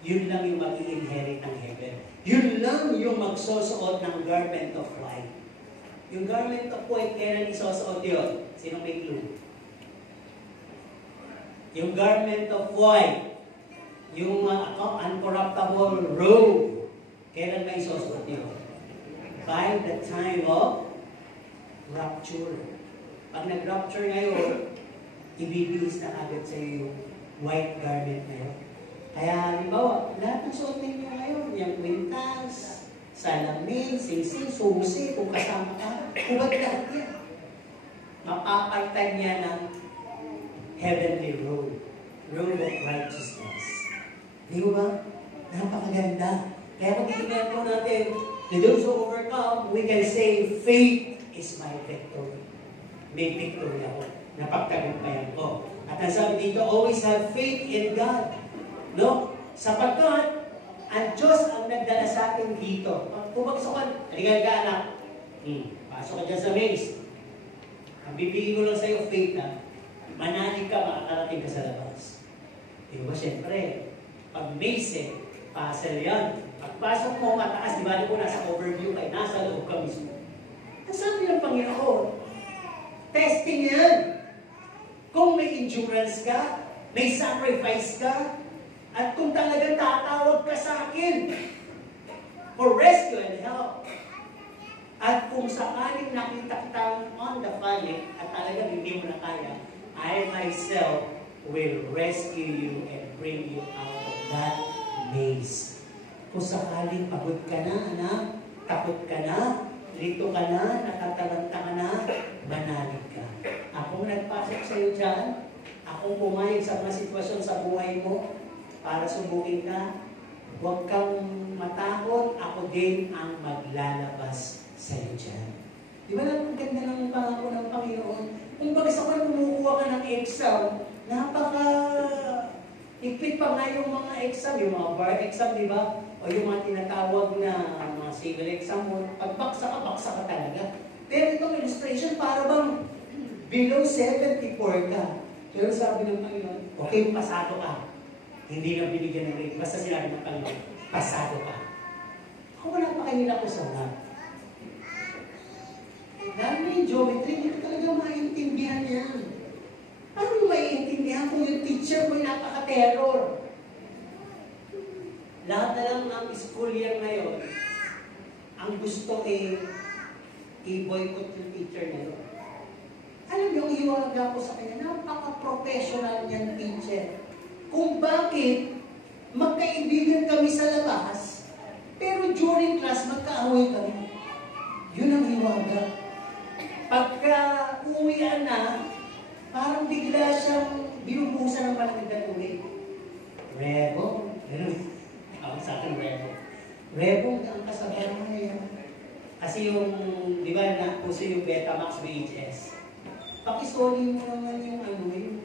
yun lang yung mag-i-inherit ng heaven. Yun lang yung magsusuot ng garment of white. Yung garment of white, kailan isusuot yun? Sinong may clue? Yung garment of white, yung uncorruptible robe, kailan may isusuot yun? By the time of rapture. Pag nag-rapture ngayon, ibibigis na agad sa iyo yung white garment na yun. Kaya, halimbawa, lahat ng suot ninyo ngayon, yung kwintas, salamin, singsing, susi, kung kasama ka, hubad lahat yan. Mapapalitan niya ng heavenly robe of righteousness. Di ba? Napakaganda. Kaya pag itignan po natin, to those who overcome, we can say, faith is my victory. May victory ako. Napagtagumpayan ko. At ang sabi dito, always have faith in God. No? Sapagkat, ang Diyos ang nagdala sa atin dito. Pumagso ka, halika ka anak. Pasok ka dyan sa maze. Ang bibigyan ko lang sa'yo, faith na. Manalig ka, makakarating ka sa labas. Di ba, siyempre, pag maze puzzle yan. Pagpasok mo mataas, di ba, di ko nasa overview kay nasa loob ka mismo. Ang sabi ng Panginoon, testing yan. Kung may endurance ka, may sacrifice ka, at kung talagang tatawag ka sa akin for rescue and help, at kung sakaling nakita kitang on the valley at talagang hindi mo na kaya, I myself will rescue you and bring you out of that maze. Kung sakaling pagod ka na, anak, takot ka na, lito ka na, natatalanta ka na, manalig ka. Akong nagpasok sa iyo dyan, akong pumayag sa mga sitwasyon sa buhay mo para subukin ka, huwag kang matakot, ako din ang maglalabas sa iyo dyan. Di ba lang ang ganda ng pangako ng Panginoon? Kung bagas ako na kumukuha ka ng exam, ipit pa nga yung mga exam, yung mga bar exam, di ba? O yung mga tinatawag na mga civil exam mo, pag baksa ka talaga. Pero itong illustration, para bang below 74 ka. Pero sabi ng Panginoon, okay, pasado ka. Hindi na binigyan ng rate. Basta sinabi ng Panginoon, pasado ka. Ako wala pa kanina ko sa mga. Dahil na yung geometry, hindi ko talaga maintindihan yan. Paano mo maiintindihan kung yung teacher mo napaka-terror? Lahat na lang ang school year ngayon, ang gusto i-boycott yung teacher na yun. Alam niyo, iwaga ko sa kanya, napaka-professional niyan teacher. Kung bakit magkaibigan kami sa labas, pero during class magkaaway kami. Yun ang iwaga. Pagka uwian na, parang bigla siyang binubusan ng malamig na tubig. Rebo. Ako sa akin, Rebo. Rebo, ang kasabayan mo na yan. Kasi yung, di ba, puso yung Betamax VHS. pakisoli mo naman yung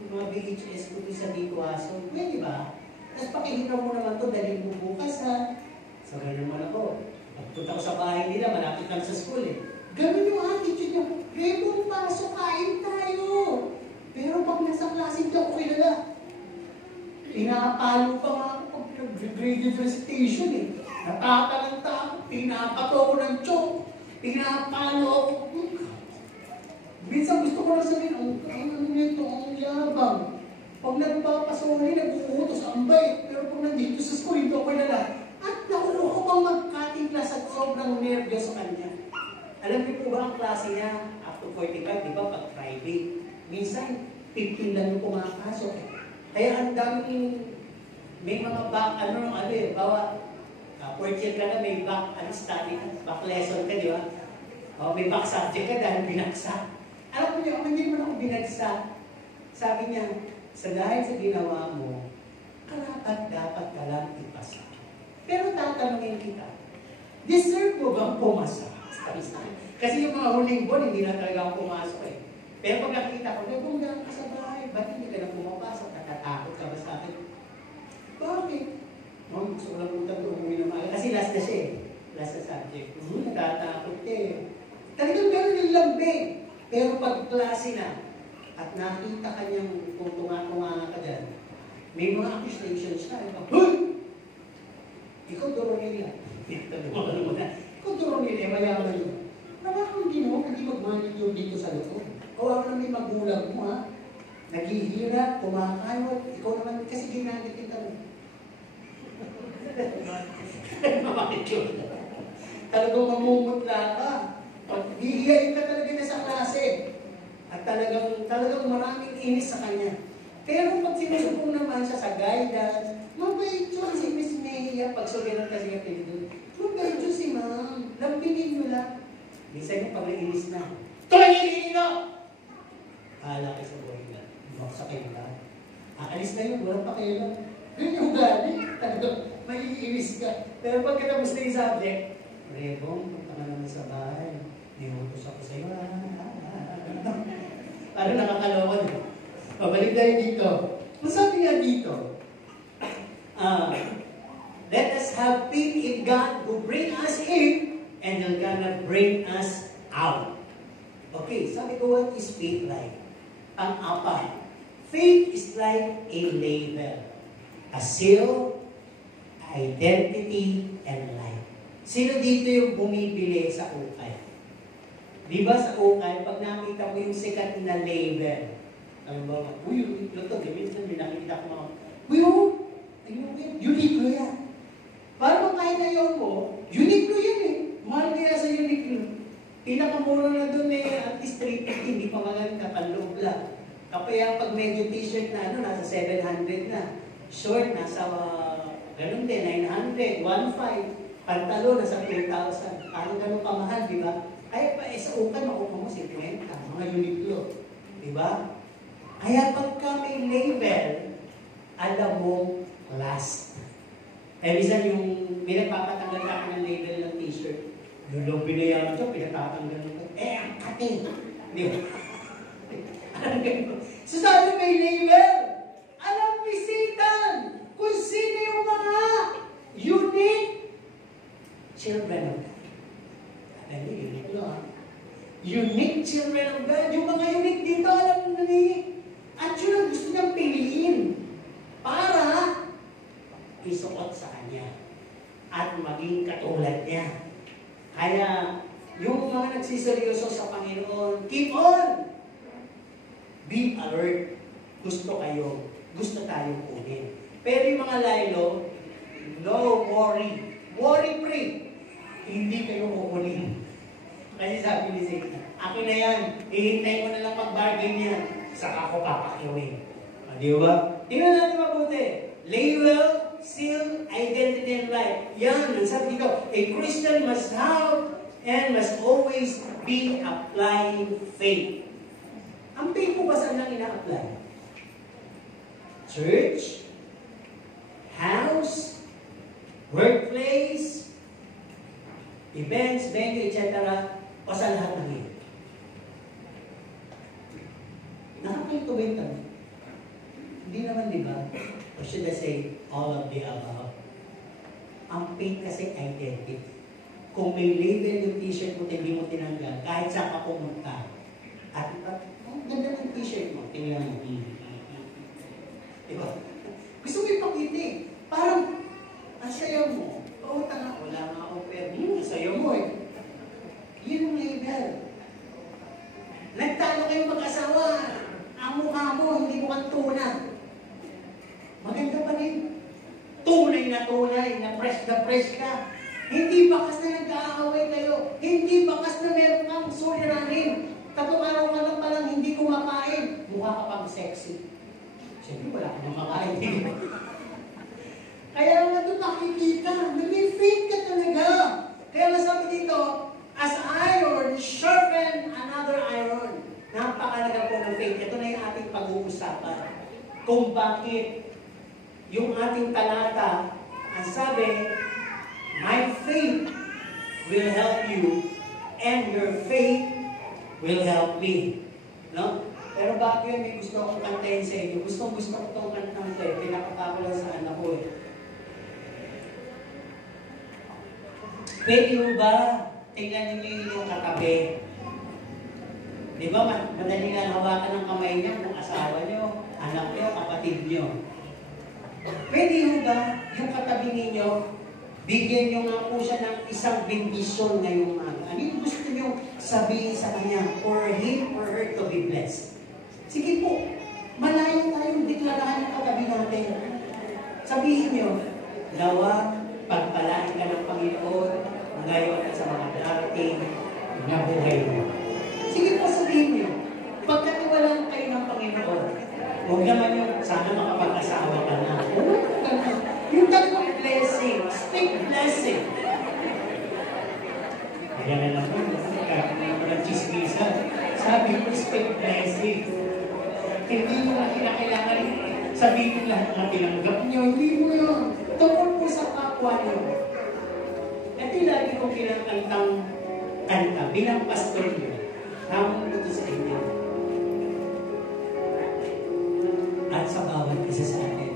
mga VHS ko sa dito aso. Pwede ba? Tapos pakihiraw mo naman to, dalhin mo bukas ha. So, ganun naman ako. Pagpunta ko sa bahay nila, malapit lang sa school eh. Ganun yung attitude niya. Rebong pasok, kain tayo. Pero pag nasa klase, hindi ako kilala. Pinapalo pa nga ako pag nag-graded recitation eh. Natatalanta ako, pinapato ko ng chok, pinapalo ako. Minsan gusto ko lang sabihin, ano nito, ang yabang. Pag nagpapasoli, nag-uutos ang bait. Pero pag nandito sa school, hindi ako kilala. At nakuloko pang mag-cutting class at sobrang nervous sa kanya. Alam niyo po ba ang klase niya? Up to 45, di ba? Pag Friday. Minsan, 15 lang yung pumapasok eh. Kaya ang daming, may mga back, bawa, fourth year ka na, may back, study, back lesson ka, di ba? May back subject ka dahil binagsak. Alam mo niyo, hindi mo ako binagsak. Sabi niya, dahil sa ginawa mo, dapat ka lang ipasa. Pero tatanungin kita, deserve mo bang pumasa? Kasi yung mga huling buwan, hindi na talaga ako pumasok eh. Pero pag nakita ko, kung gano'n ka sa bahay, ba't hindi ka na pumapasok? Natatakot ka ba sa akin? Bakit? Gusto ko lang punta doon, umuwi na maaga. Kasi last na siya eh. Last na subject. Natatakot ka eh. Talagang gano'n yung lambi. Pero pag klase na, at nakita ka niyang kung tunga-tunga ka dyan, may mga accusations siya. Hoy! Ikaw Doronila. Ikaw Doronila, mayaman yun. Nakakang ginawa, hindi mag-manicure dito sa loob. O ako na may magulang mo ha. Naghihirap, kumakayot. Ikaw naman, kasi ginagit kita mo. Manicure. Talagang mamumutla ka. Hihiyain ka talaga na sa klase. At talagang maraming inis sa kanya. Pero pag sinusubong naman siya sa guidance, mabait yun si Miss Mejia. Pag suliran kasi yung pinidun, mabait yun si ma'am. Lambingin nyo lang. Minsan yung pag nainis na, tuloy na! Hala kayo sa buhay na. Sa kayo na. Aalis na yun, walang pakialam. Yun yung ugali. Talagang maiinis ka. Pero pag katapos na yung subject, Rebong, punta ka naman sa bahay. Niutos ako sa'yo. Parang nakakaloko din. Pabalik tayo dito. Ang sabi nga dito, let us have faith in God who bring us in and He'll gonna bring us out. Okay, sabi ko, what is faith like? Pang-apat. Faith is like a label. A seal, identity, and life. Sino dito yung bumibili sa ukay? Di ba sa ukay, pag nakita mo yung sikat na label, ang ba, uy, ito, minsan may nakikita ko mga, uy, Uniqlo yan. Para kahit ayaw mo, Uniqlo yan eh. Mahal kaya sa Uniqlo. Pinakamura na doon eh, at least 350, hindi pa maganda, panloob lang. Kapaya pag medyo t-shirt na, nasa 700 na. Short, nasa, ganun din, 900, 1.5. Pantalo, nasa 2,000. Parang ganun kamahal, di ba? Kaya pa, sa ukay, makuha mo 50, mga Uniqlo. Di ba? Kaya pagka may label, alam mo, last. Kaya minsan yung may nagpapatanggal ka ng label ng t-shirt, yung long binayaran ito, pinatatanggal ito. Ang kating! Di ba? So sabi may label, alam bisitan kung sino yung mga unique children of God. Alam niyo, unique lang. Unique children of God. Yung mga unique dito, alam mo na at yun ang gusto niyang piliin para isuot sa kanya at maging katulad niya. Kaya, yung mga nagsiseryoso sa Panginoon, keep on! Be alert. Gusto tayong kunin. Pero yung mga laylo, no worry. Worry free. Hindi kayo kukunin. Kasi sabi ni Satan, akin na yan, ihintay mo na lang mag-bargain yan. Saka ako papakiwin. Di ba? Tingnan natin mabuti. Label, seal, identity, and life. Yan, sabi dito, a Christian must have and must always be applying faith. Ang faith po ba saan lang ina-apply? Church, house, workplace, events, venue, etc. O sa lahat ng yun. Okay, to wait kami. Hindi naman, di ba? Or should I say, all of the above? Ang faith kasi identity. Kung may label yung t-shirt mo, hindi mo tinanggal, kahit saan ka pumunta. At ang ganda ng t-shirt mo, tingnan mo. Diba? Gusto mo ipakita eh. Parang, ang sayaw mo. Oo, tanga, wala nga akong pera. Ang sayaw mo eh. Yun ang label. Nagtalo kayong mag-asawa. Ang mukha mo, hindi mo kang tunay. Maganda pa rin. Tunay na fresh ka. Hindi bakas na nag-aaway kayo. Hindi bakas na meron kang suliranin. 3 araw ka lang palang hindi kumakain. Mukha ka pang sexy. Siyempre, wala ka kumakain. Kaya nga doon nakikita, may faith ka talaga. Kaya nasabi dito, as iron, sharpen another iron. Napakalaga po ng faith. Ito na yung ating pag-uusapan. Kung bakit yung ating talata, ang sabi, my faith will help you and your faith will help me. No? Pero bago yun, may gusto akong kantayin sa inyo. Gusto ko itong kantang ito. Pinakata ko lang sa anak ko eh. Pwede mo ba tingnan ninyo yung katabi? Di ba, madali nga hawakan ng kamay niya kung asawa niyo, anak niyo, kapatid niyo. Pwede mo ba yung katabi ninyo, bigyan niyo nga po siya ng isang bendisyon ngayong araw? Ano yung gusto niyo sabihin sa kanya for him or her to be blessed? Sige po, malayo tayong deklarahan ng katabi natin. Sabihin niyo, nawa, pagpalain ka ng Panginoon, ngayon at sa mga darating na buhay mo. Sige po, sabihin niyo, pagkatiwalaan kayo ng Panginoon, huwag naman yung sana makapag-asawa ka na. Yung tatlong blessing, speak blessing. Kaya na naman, ng chismisa, sabi ko, speak blessing. Hindi mo na kinakailangan sabihin lahat na tinanggap niyo. Hindi mo yun. Tungkol po sa kapwa niyo. Ito yung lagi kong kinakantang kanta bilang pastor niyo. Hamon ito sa inyo. At sa bawat isa sa atin.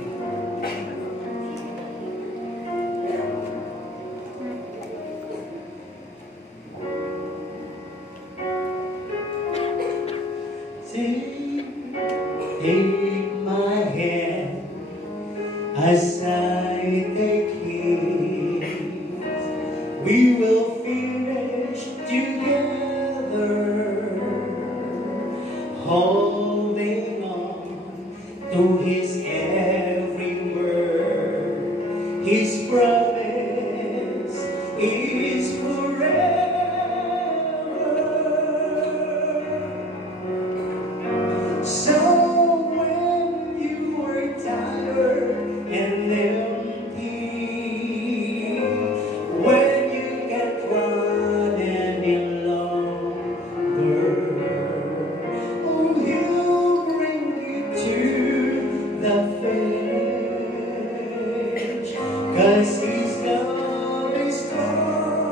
Take my hand as I take his. We will finish together, holding on to his every word. His promise is forever. So when you are tired and empty, when you get running longer, oh, he'll bring you to the finish, 'cause his love is stronger.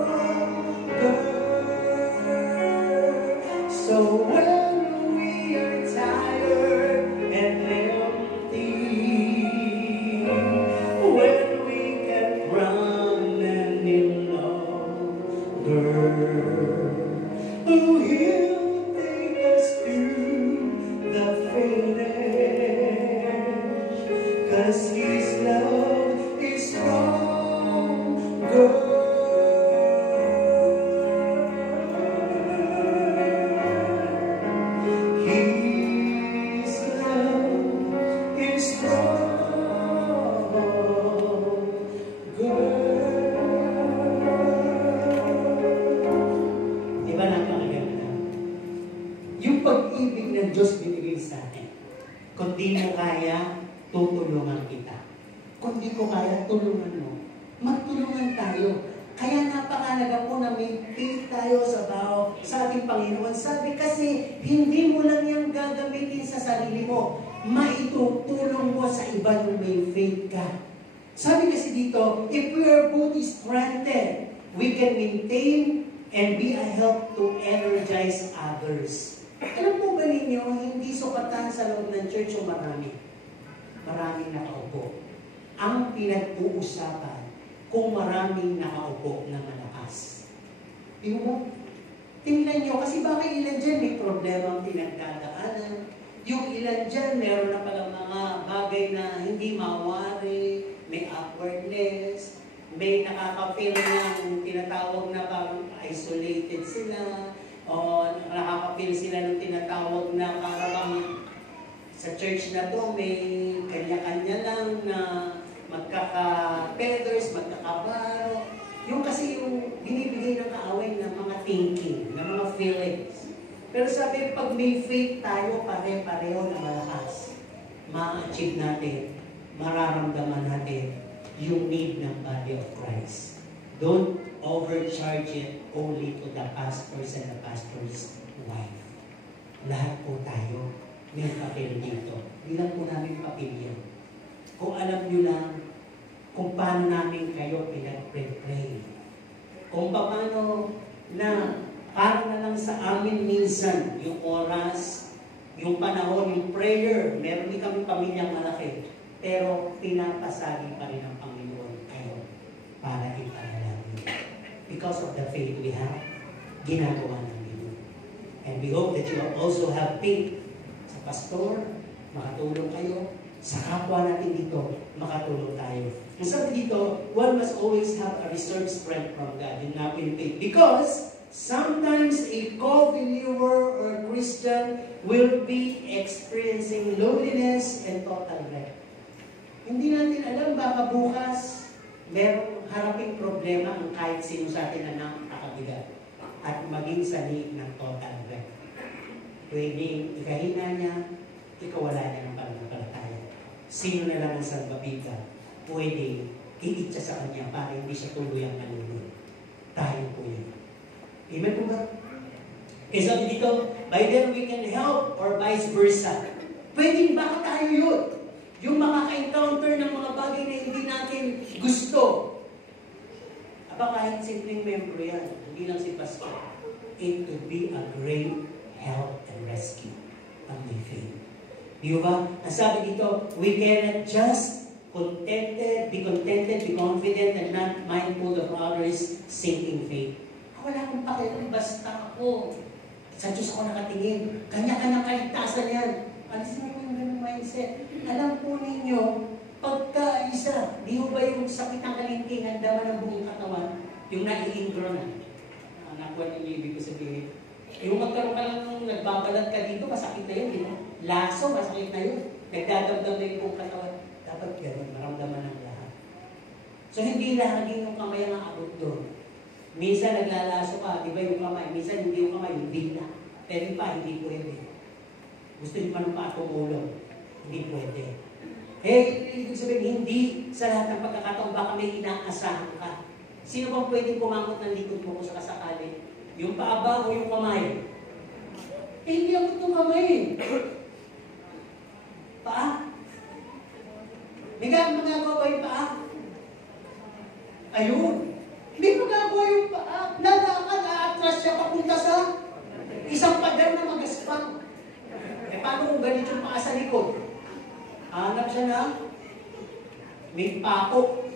So when we are tired and empty, when we can run any longer, oh, he'll take us to the finish, 'cause his love is stronger. His love is stronger. Diba napakaganda? Yung pag-ibig ng Diyos binigay sa atin. Kung di mo kaya, tutulungan kita. Kung di ko kaya, tulungan mo. Magtulungan tayo. Kaya napakalaga po na may faith tayo sa ating Panginoon. Sabi kasi, hindi mo lang yung gagamitin sa sarili mo. Maitutulong mo sa iba nung may faith ka. Sabi kasi dito, if we are both strengthened, we can maintain and be a help to energize others. Alam po ba ninyo, hindi sukatan sa church yung marami. Maraming nakaupo. Ang pinag-uusapan kung maraming nakaupo na malakas. Yung mo, tingnan nyo, kasi baka ilan dyan may problema ang pinagdadaanan. Yung ilan dyan, meron na palang mga bagay na hindi mawari, may awkwardness, may nakaka-feel ng tinatawag na parang isolated sila, o nakaka-feel sila ng tinatawag na parang sa church na to, may kanya-kanya lang na magkaka-feathers, magkakabaro. Yung kasi yung binibigay ng kaaway ng mga thinking, ng mga feelings. Pero sabi, pag may faith tayo, pare-pareho na malakas, ma-achieve natin, mararamdaman natin yung need ng body of Christ. Don't overcharge it only to the pastors and the pastor's wife. Lahat po tayo may papel dito. Bilang po namin papel yan. Kung alam nyo lang kung paano namin kayo pinag-pray. Kung paano na parang na lang sa amin minsan yung oras, yung panahon, yung prayer. Meron din kami pamilyang malaki. Pero pinapasali pa rin ang Panginoon kayo para ipanalangin. Because of the faith we have, ginagawa namin. And we hope that you also have faith sa pastor, makatulong kayo. Sa kapwa natin dito, makatulong tayo. Ang sabi dito, one must always have a reserved strength from God in natin faith. Because sometimes a co-believer or Christian will be experiencing loneliness and total wreck. Hindi natin alam, baka bukas merong haraping problema ang kahit sino sa atin na nakakabigat at maging sanhi ng total wreck. Pwedeng ikahina niya, ikawala niya ng pananampalataya. Sino na lang ang salbabida? Pwede iit siya sa kanya para hindi siya tuluyang manunod. Tayo po yun. Amen po ba? Eh sabi dito, by then we can help or vice versa. Pwede baka tayo yun. Yung makaka-encounter ng mga bagay na hindi natin gusto. Aba kahit simpleng member yan, hindi lang si pastor. It could be a great help and rescue ang may faith. Di ba? Ang sabi dito, we cannot just be contented, be confident, and not mindful of others' sinking faith. Wala akong pakialam, basta ako. Sa Diyos ako nakatingin. Kanya-kanya kaligtasan yan. Alisin mo yung ganung mindset. Alam po ninyo, pagka isa, di ba yung sakit ng kalintingan, daman ng buong katawan, yung nai-ingro na. Nakuha ninyo ibig ko sabihin. Yung magkaroon ka lang nung nagbabalat ka dito, masakit na yun, di ba? Laso, masakit na yun. Nagdadamdam na yung buong katawan. Dapat gano'n, maramdaman ng lahat. So, hindi lagi yung kamay ang aabot doon. Minsan naglalaso ka, di ba yung kamay? Minsan hindi yung kamay, yung dila. Pero yung pa, hindi pwede. Gusto nyo pa nung pa tumulong. Hindi pwede. Ibig sabihin, hindi sa lahat ng pagkakataon, baka may inaasahan ka. Sino bang pwedeng pumangot ng likod mo kung sakasakali? Yung paa ba o yung kamay? Hindi ako itong kamay. Paa? May magagawa ba yung paa? Ayun. May magagawa yung paa. Lalakad, aatras siya papunta sa isang pader na magaspang. Paano kung ganit yung paa sa likod? Hanap siya na may pakok.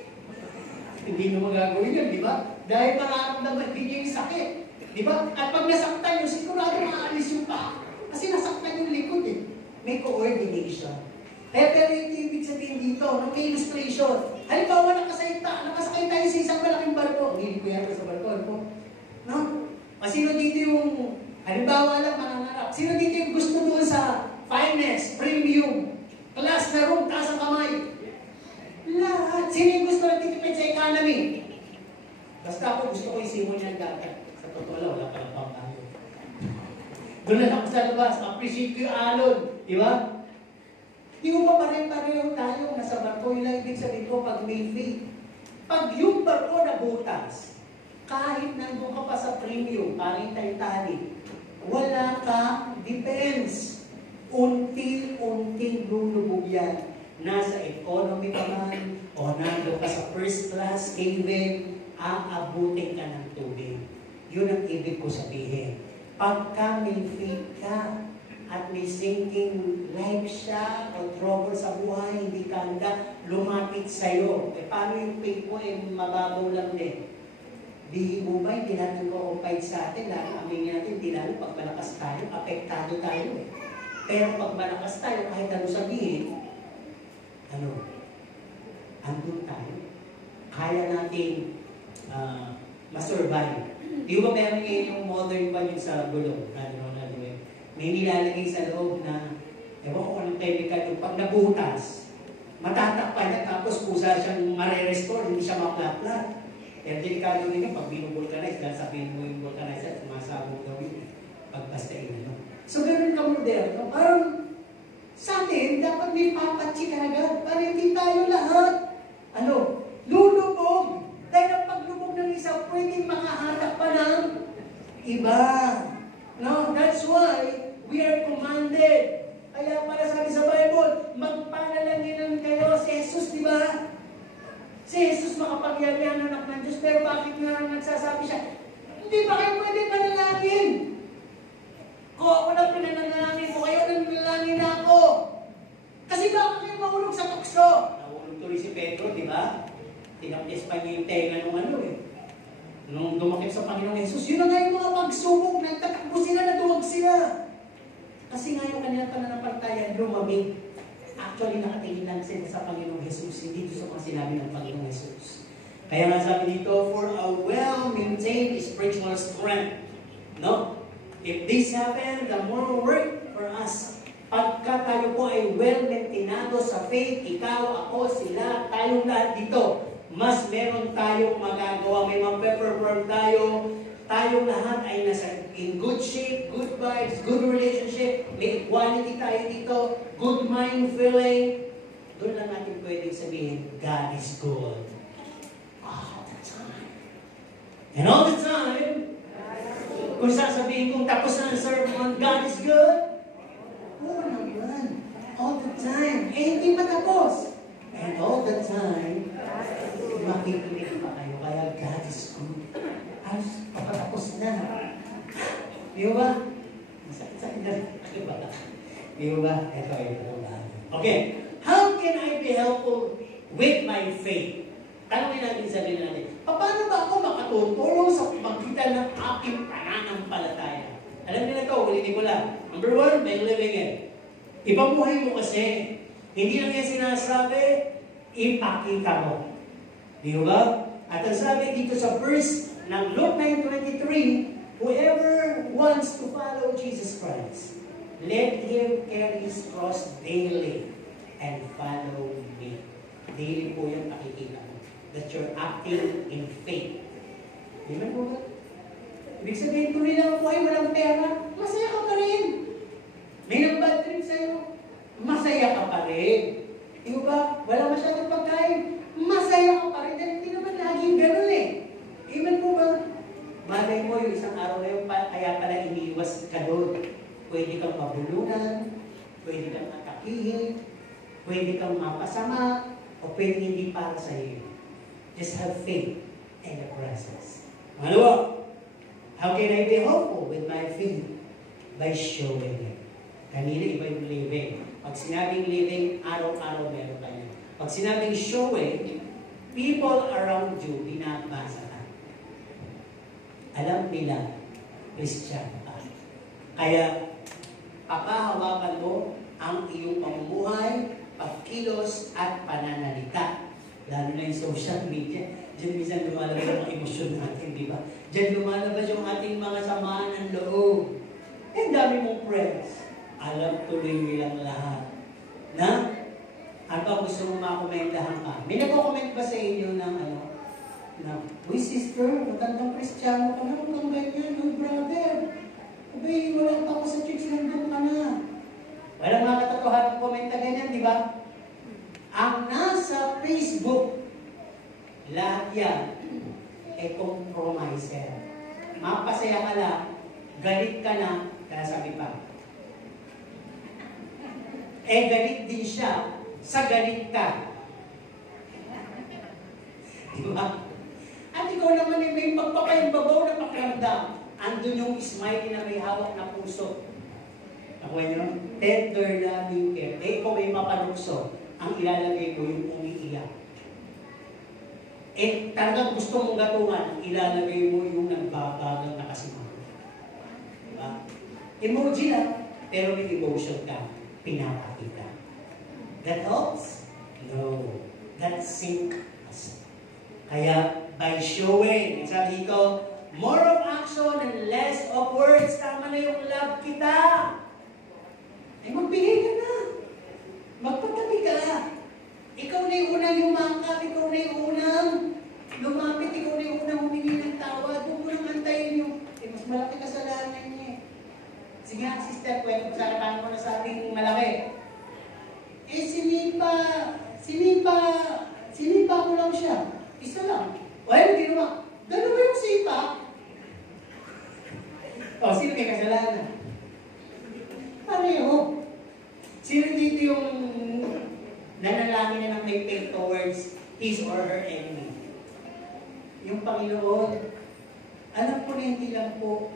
Hindi mo magagawin yan, di ba? Dahil mararamdaman din niya yung sakit. Di ba? At pag nasaktan nyo, sigurado maalis yung paa. Kasi nasaktan yung likod eh. May coordination. Pero ito ibig sabihin dito, may illustration. Halimbawa, nakasakay tayo sa isang malaking barko. Hindi ko yan sa barko. No? Sino dito yung, halimbawa lang, manangarap. Sino dito yung gusto doon sa finest, premium, class na room, taas ang kamay? Lahat. Sino yung gusto na titipid sa economy? Basta ako gusto ko isimon yan dati. Sa totoo lang, wala palang pambayo. Doon na ako sa labas, appreciate ko yung alon. Di ba? Di mo ba pare-pareho tayo nasa barko? Yung lang ibig sabihin ko, pag may faith. Pag yung barko na butas, kahit nandun ka pa sa premium, paring tali, wala kang defense. Unti-unting lulubog yan. Nasa economy ka man, o nandun ka sa first class, cabin, aabutin ka ng tubig. Yun ang ibig ko sabihin. Pagka may faith ka, at may sinking life siya o trouble sa buhay, hindi ka handa, lumapit sa'yo. Eh, paano yung faith mo? Eh, mababaw lang din. Di mo ba, hindi natin ko-confide sa atin, amin natin, di natin, pag malakas tayo, apektado tayo eh. Pero pag malakas tayo, kahit ano sabihin, andun tayo. Kaya natin masurvive. Di ba meron ngayon yung modern pa yun sa gulong? May nilalagay sa loob na, ewan ko anong chemical yung pag nabutas, matatakpan niya tapos kusa siyang marerestore, hindi siya maplat-plat. Pero delikado rin yung pag binubulkanize, dahil sabihin mo yung vulcanizer, sumasabog daw yun. Pag basta So, ganun ka moderno. Parang sa atin, dapat may papatsi ka agad para hindi tayo lahat, lulubog. Dahil ang paglubog ng isa, pwedeng makahatak pa ng iba. No, that's why we are commanded. Kaya para sabi sa Bible, magpanalangin kayo si Jesus, di ba? Si Jesus makapangyarihan anak ng Diyos, pero bakit nga nagsasabi siya, hindi ba kayo pwede panalangin? Kung ako na pinanalangin mo, kayo nanalangin na ako. Kasi baka kayo mahulog sa tukso. Nahulog tuloy si Pedro, di ba? Tinapis pa niya yung tenga nung nung dumakip sa Panginoong Jesus, yun na nga yung mga pagsubok, nagtatakbo sila, naduwag sila. Kasi nga yung kanilang pananampalataya lumamig. Actually, nakatingin lang sila sa Panginoong Jesus, hindi doon sa mga sinabi ng Panginoong Jesus. Kaya nga sabi dito, for a well-maintained spiritual strength. No? If this happens, the more work for us. Pagka tayo po ay well-maintainado sa faith, ikaw, ako, sila, tayong lahat dito, mas meron tayong magagawa, may mag-perform tayo, tayong lahat ay nasa in good shape, good vibes, good relationship, may equality tayo dito, good mind feeling. Doon lang natin pwedeng sabihin, God is good. All the time. And all the time, kung sasabihin kong tapos na ang sermon, God is good, oo naman. All the time. Eh, hindi matapos. And all the time, makikinig pa kayo. Kaya God is good. Ay, papatapos na. Di ba? Masakit na. Di ba? Ito. Okay. How can I be helpful with my faith? Tanongin natin sabihin natin, paano ba ako makatutulong sa pagkita ng aking pananampalataya? Alam nila ito, ulitin ko lang. Number 1, by living it. Ipamuhay mo kasi. Hindi lang yan sinasabi, ipakita mo. Di ba? At ang sabi dito sa verse ng Luke 9:23, whoever wants to follow Jesus Christ, let him carry his cross daily and follow me. Daily po yung pakikita mo. That you're acting in faith. Di ba po ba? Ibig sabihin, tuloy lang po ay walang pera, masaya ka pa rin. May nag-bad trip sa'yo, masaya ka pa rin. Di ba? Wala masyadong pagkain, masaya ka pa rin. Dahil hindi naman laging ganun eh. Amen po ba? Malay mo yung isang araw na yun, kaya pala iniiwas ka doon. Pwede kang mabulunan, pwede kang atakihin, pwede kang mapasama, o pwede hindi para sa iyo. Just have faith in the process. Malawa, how can I be helpful with my faith? By showing it. Kanina iba yung living. Pag sinabing living, araw-araw meron kayo. Pag sinabing showing, people around you, binabasa ka. Alam nila, Christian ka. Kaya, papahawakan mo ang iyong pamumuhay, pagkilos, at pananalita. Lalo na yung social media. Diyan minsan lumalabas yung emosyon natin, di ba? Diyan lumalabas yung ating mga samaan ng loob. Eh, dami mong friends. Alam tuloy nilang lahat. Na? Ano ba gusto mong makomentahan ka? May nagko-comment ba sa inyo ng uy sister, matandang Kristiyano ka na, huwag kang ganyan, uy brother. Abay, wala pa ako sa church, nandun ka na. Walang mga katotohanan komenta ganyan, di ba? Ang nasa Facebook, lahat yan, compromiser. Mapasaya ka lang, galit ka na, kaya sabi pa. Galit din siya, sa galit ka. Di ba? At ikaw naman may pagpapayambabaw na pakiramdam. Andun yung smiley na may hawak na puso. Ako nyo? Tender loving care. Eh, kung may mapanukso, ang ilalagay mo yung umiiyak. Eh, talagang gusto mong gatungan, ilalagay mo yung nagbabagang nakasimangot. Diba? Emoji lang, pero may emotion ka, pinapakita. That helps? No. That sink us. Kaya, by showing, sabi dito, more of action and less of words. Tama na yung love kita. Ay, magbigay ka na. Magpatabi ka. Ikaw na yung unang yumakap, ikaw na yung unang lumapit, ikaw na yung unang humingi ng tawa. Doon mo nang antayin yung, mas malaki kasalanan niya. Sige nga, sister, kwento pa sa akin, paano mo nasabing malaki? Eh, sinipa ko lang siya. Isa lang. O, ano ginawa? Dalawa yung sipa. O, sino may kasalanan? Pareho. Sino dito yung nanalangin na ng may faith towards his or her enemy? Yung Panginoon. Alam ko na hindi lang po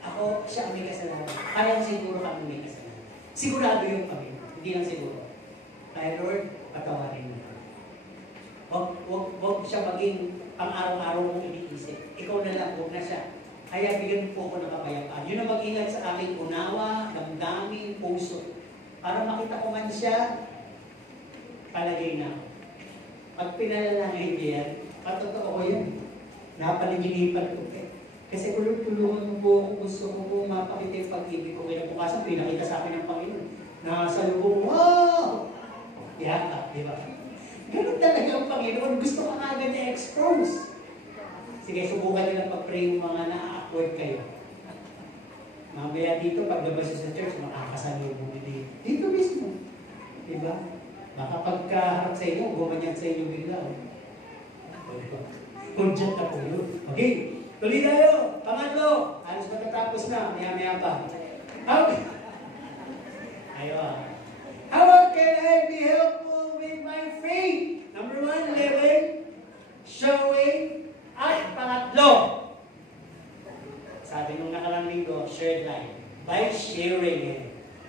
ako siya ang may kasalanan. Parang siguro kami may kasalanan. Sigurado yung Panginoon. Hindi lang siguro. Kaya Lord, patawarin mo. Huwag siya maging pang-araw-araw mong iniisip. Ikaw na lang, huwag na siya. Kaya bigyan po ko ng kapayapaan. Yun ang mag-ingat sa aking unawa, damdamin, puso. Para makita ko man siya, palagay na. Pag pinalalangin niya yan, patotoo ko yun. Napanaginipan ko eh. Kasi tulungan mo po ako, gusto ko po mapakita yung pag-ibig ko. Kaya bukasan, pinakita sa akin ng Panginoon. Nasa lubong, wow! Yata, di ba? Ganun talaga ang Panginoon. Gusto ka agad na-expose. Sige, subukan nyo lang pag-pray yung mga na-awkward kayo. Mamaya dito, paglabas sa church, makakasalubong dito. Dito mismo. Diba? Baka pagkaharap sa inyo, gumanyan sa inyo bigla. Kundyat na po yun. Okay, tuloy tayo. Pangatlo, halos matatapos na. Maya-maya pa. How can I be helpful with my faith? Number 1, living, showing, at pangatlo. Sabi nung nakarang linggo, shared life. By sharing it.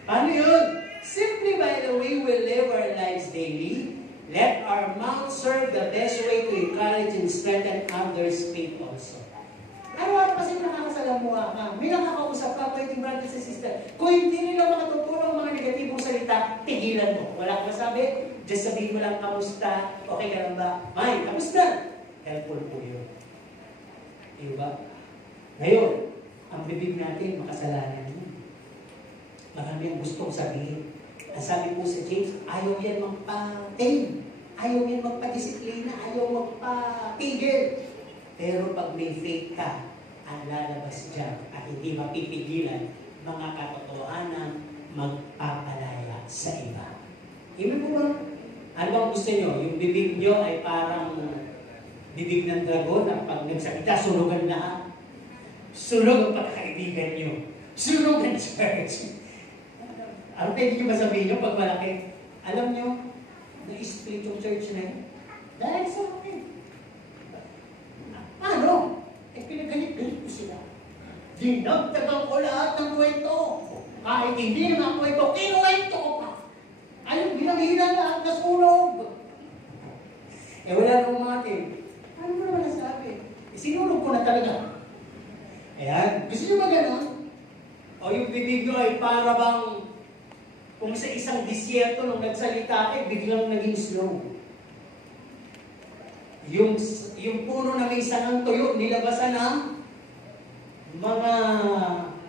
Paano yun? Simply by the way we live our lives daily, let our mouth serve the best way to encourage and strengthen others' faith also. Araw-araw kasi nakakasalamuha ka. May nakakausap ka, pwedeng brothers and sisters. Kung hindi nila makatutulong mga negatibong salita, tigilan mo. Wala kang masabi, just sabihin mo lang, kamusta? Okay ka lang ba? Ay, kamusta? Helpful po yun. Diba? Ngayon, ang bibig natin, makasalanan yun. Marami ang gustong sabihin. Ang sabi po sa James, ayaw yan magpa-tame. Ayaw yan magpa-disiplina. Ayaw magpa-pigil. Pero pag may faith ka, ang lalabas dyan at hindi mapipigilan mga katotohanan magpapalaya sa iba. Ibig po ba? Ano bang gusto nyo? Yung bibig nyo ay parang bibig ng dragon na pag nagsalita, sunugan lahat. Sunog ang pagkakaibigan nyo. Sunog ang church. Ano pwede nyo masabihin nyo pag malaki? Alam nyo, na-split yung church na yun. Dahil sa akin. Ano? Eh, pinagalit-galit ko sila. Dinagdagan ko lahat ng kwento. Kahit hindi naman kwento, kinuwento ko pa. Ayun, binahina lahat na sunog. Eh, wala nang umatin. Ano mo naman nasabi? Eh, sinunog ko na talaga. Ayan. Gusto nyo ba gano'n? O yung bibig nyo ay para bang kung sa isang disyerto nung nagsalita kayo, biglang naging slow. Yung puno na may sangang tuyo, nilabasan ng mga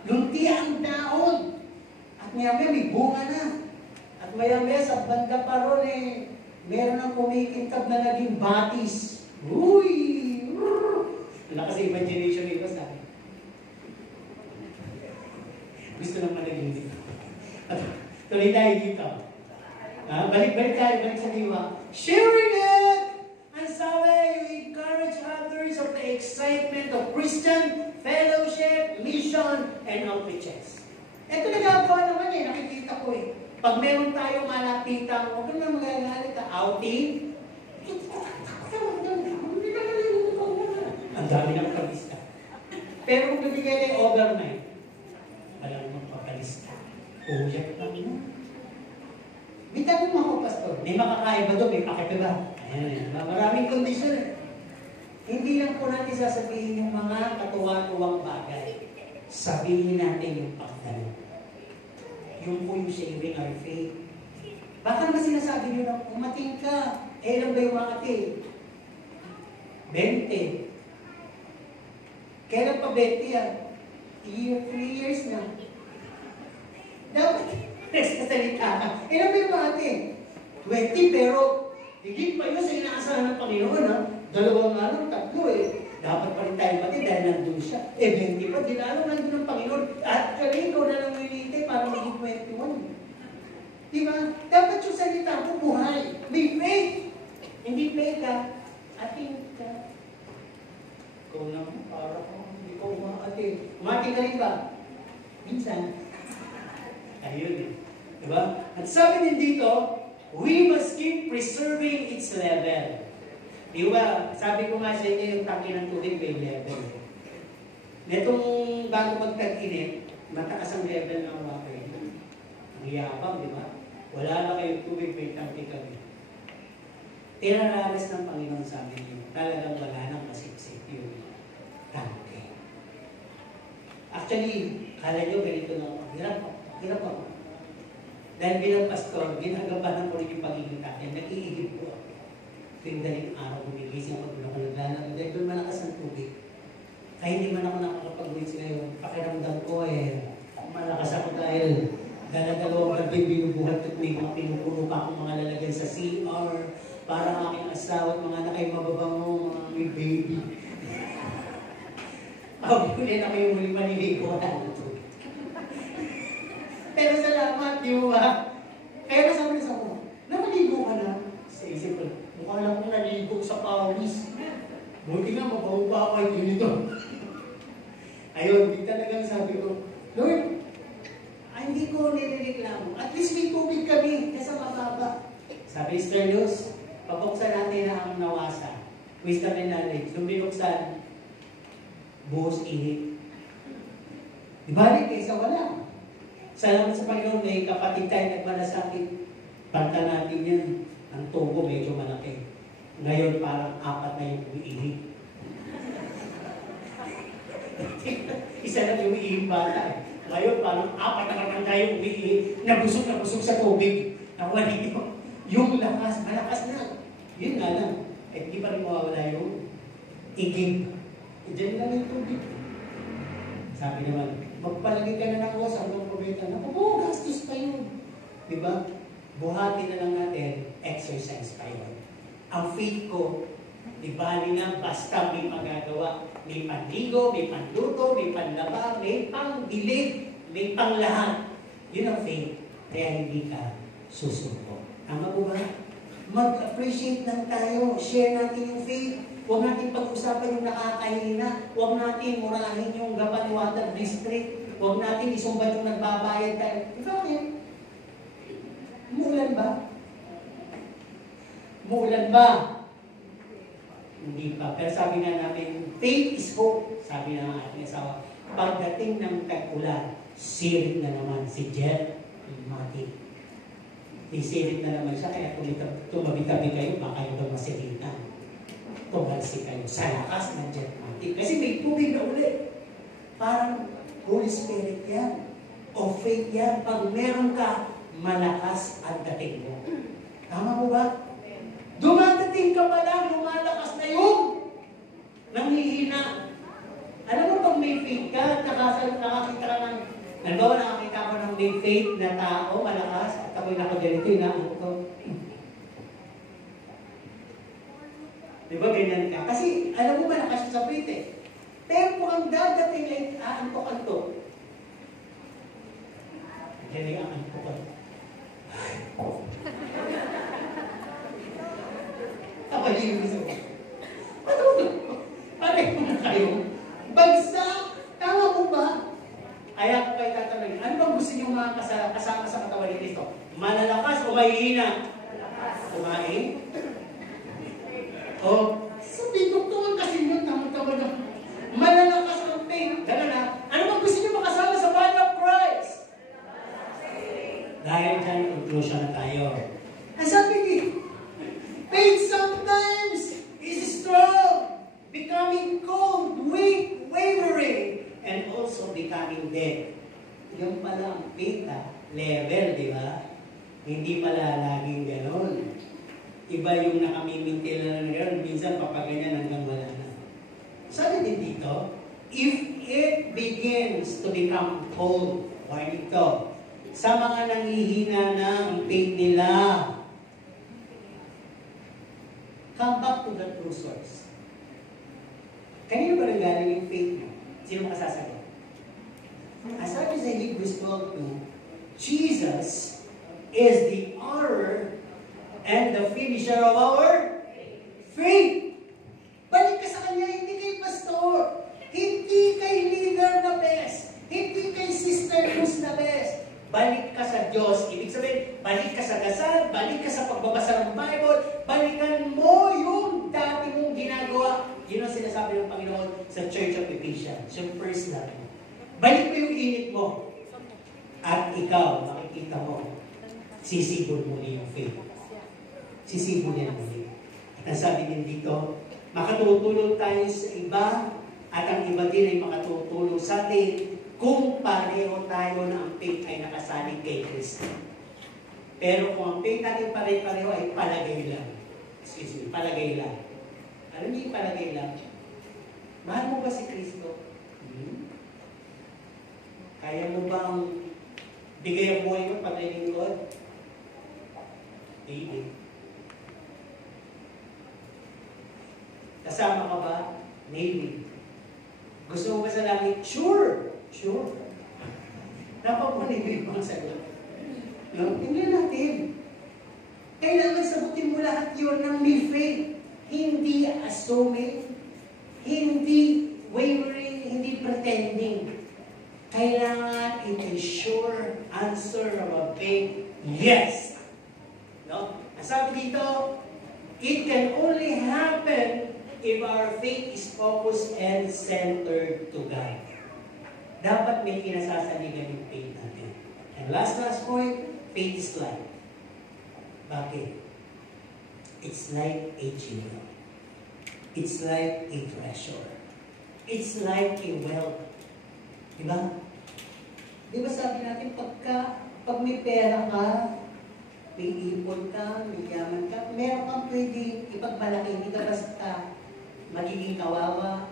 luntiang daon. At maya-maya may bunga na. At maya-maya sa banda pa ron meron ng kumikintab na naging batis. Uy! Wala kasi imagination nito sa akin. Gusto naman naging dito. Tuloy tayo dito. Balik sa diwa. Sharing it! And sabi, you encourage others of the excitement of Christian fellowship, mission, and outreaches. Ito nagagawa naman nakikita ko Pag meron tayong malapitan, huwag na magagalit outing, ang dami ng pag-lista. Pero kung nabigay na overnight, walang magpapalista. Puyat lang na. May tanong ako, Pastor. May makakain ba doon? May pakete ba? Ayan, maraming kondisyon eh. Hindi lang po natin sasabihin yung mga katuwa-tuwang bagay. Sabihin natin yung pagdalo. Yung po yung sharing our faith. Baka naman sinasabi nyo na, umating ka. Eh, ilan ba yung mga ating? 20. Kailan pa 20 yan? 3 years na. Dapat, nagsasalita ka. Ilan ba yung mga ating? 20, pero higit pa yun sa inaasahan ng Panginoon, ha? 2 3 eh. Dapat pa rin tayo pati dahil nandun siya. 20 pa, di lalo nandun ng Panginoon. At kaya ikaw na lang nilite para maging 21. Di ba? Dapat yung salita mo buhay. May faith. Hindi faith ka. Ating ka. Ikaw naman, para ko. Hindi ko umaating. Umaating ka rin ba? Minsan. Ayun eh. Diba? At sabi din dito, we must keep preserving its level. Di ba? Sabi ko nga sa inyo yung tangke ng tubig may level. Netong bago magtag-init, mataas ang level ng water. Ang yabang, di ba? Wala na kayong tubig, may tangke kami. Tinaranas ng Panginoon sa amin yun. Talagang wala nang masipsip yung tangke. Actually, kala nyo ganito na ako. Hirap ako. Dahil bilang pastor, ginagabahan ko rin yung pagiging tatay. Nag-iigib ko ako. Tuwing daling araw, gumigising ko doon ako naglalaro. Dahil doon malakas ang tubig. Kaya hindi man ako nakakapag-wins ngayon. Pakiramdam ko malakas ako dahil dalawang gabi binubuhat at may mga pinupuno pa akong mga lalagyan sa CR. Parang aking asawa at mga anak ay mababango, mga may baby. Pag-ulit ako yung muli maniligo. Pero salamat, di ba? Kaya sabi sa ako, namaligo ka na. Sa isip ko, mukha lang kong naligo sa pawis. Buti nga, mabaho pa ako ay ganito. Ayun, talagang sabi ko, Lord, hindi ko nilireklamo. At least may tubig kami, nasa mababa. Sabi ni Sir Luz, pabuksan natin na ang nawasa. Wisdom and knowledge. Nung binuksan, buhos init. Ibalik kaysa wala. Salamat sa Panginoon, may kapatid tayo nagmalasakit. Pagka natin yan, ang tubo medyo malaki. Ngayon parang 4 na yung umiihi. Isa lang yung umiihi bata eh. Ngayon parang 4 na naman tayo umiihi. Nabusog sa tubig. Nawali yung lakas, malakas na. Yun nga lang. Eh, di pa rin mawawala yung igib. Diyan lang yung tubig. Sabi naman, magpalagay ka na ng hose hanggang probeta. Naku, gastos pa yun. Diba? Buhatin na lang natin, exercise pa yun. Ang faith ko, di bali nga, basta may magagawa. May panligo, may panluto, may panlaba, may pangdilig, may panglahat. Yun ang faith. Kaya hindi ka susuko. Tama po ba? Mag-appreciate lang tayo. Share natin yung faith. Huwag natin pag-usapan yung nakakahina. Huwag natin murahin yung Gapan Water District. Huwag natin isumbat yung nagbabayad tayo. Bakit? Muulan ba? Muulan ba? Hindi pa. Pero sabi nga natin, faith is hope. Sabi ng ating asawa, pagdating ng tag-ulan, sirit na naman si Jet Mati. Isirit na naman siya, kaya tumabi-tabi kayo, baka kayo daw masiritan. Tumalsi kayo sa lakas ng Jet Mati. Kasi may tubig na ulit. Parang Holy Spirit yan. O faith yan. Pag meron ka, malakas ang dating mo. Tama mo ba? Dumadating ka pa lang, lumalakas na yung nanghihina. Alam mo pag may faith ka, nakakita ka ng, halimbawa nakakita ko ng may faith na tao, malakas, at ako'y nakaganito, inaano ko. Diba ganyan ka? Kasi alam mo malakas siya sa faith eh. Pero kung ang dadating ay aantok-antok, ganyan ang antok-antok. Kapalinis ako. Pareho na kayo. Bagsak! Tama mo ba? Kaya ko kayo tatanungin, ano bang gusto niyo mga kasama sa katawan ni Kristo? Malalakas o mahihina? Kumain? O, sabi ko kasi yun, tama-tama na. Malalakas ang faith. Gano'n na. Ano bang gusto niyo makasama sa body of Christ? Hindi. Yung pala ang faith, level, di ba? Hindi pala laging gano'n. Iba yung nakamimintil na gano'n, minsan papaganyan hanggang wala na. Sabi din dito, if it begins to become cold, or ito, sa mga nanghihina na ang faith nila, come back to the true source. Kanino ba nanggaling yung faith mo? Sino makasasagot? As sabi sa Hebrews 12:2, Jesus is the author and the finisher of our faith. Balik ka sa Kanya, hindi kay pastor, hindi kay leader na best, hindi kay sister who's na best. Balik ka sa Diyos. Ibig sabihin, balik ka sa dasal, balik ka sa pagbabasa ng Bible, balikan mo yung dati mong ginagawa. Yun ang sinasabi ng Panginoon sa Church of Ephesians, yung first love mo. Balik mo yung init mo. At ikaw, makikita mo, sisibol muli yung faith. Sisibol yan muli. At ang sabi din dito, makatutulong tayo sa iba, at ang iba din ay makatutulong sa atin kung pareho tayo na ang faith ay nakasalig kay Kristo. Pero kung ang faith natin pare-pareho ay palagay lang. Excuse me, palagay lang. Alam niyo yung palagay lang? Mahal mo ba si Kristo? Kaya mo bang bigay ang buhay mo paglilingkod? Hindi. Kasama ka ba? Maybe. Gusto mo ba sa langit? Sure! Sure. Napapunin mo yung mga sagot. No? Tingnan natin. Kailangan sagutin mo lahat yun ng may faith. Hindi assuming, hindi wavering, hindi pretending. Kailangan it is sure answer of a faith, yes. No? Ang sabi dito, it can only happen if our faith is focused and centered to God. Dapat may kinasasaligan yung faith natin. And last point, faith is life. Bakit? It's like a jewel. It's like a treasure. It's like a wealth. Diba? Diba sabi natin, pag may pera ka, may ipon ka, may yaman ka, meron kang pwede ipagmalaki, hindi ka basta magiging kawawa,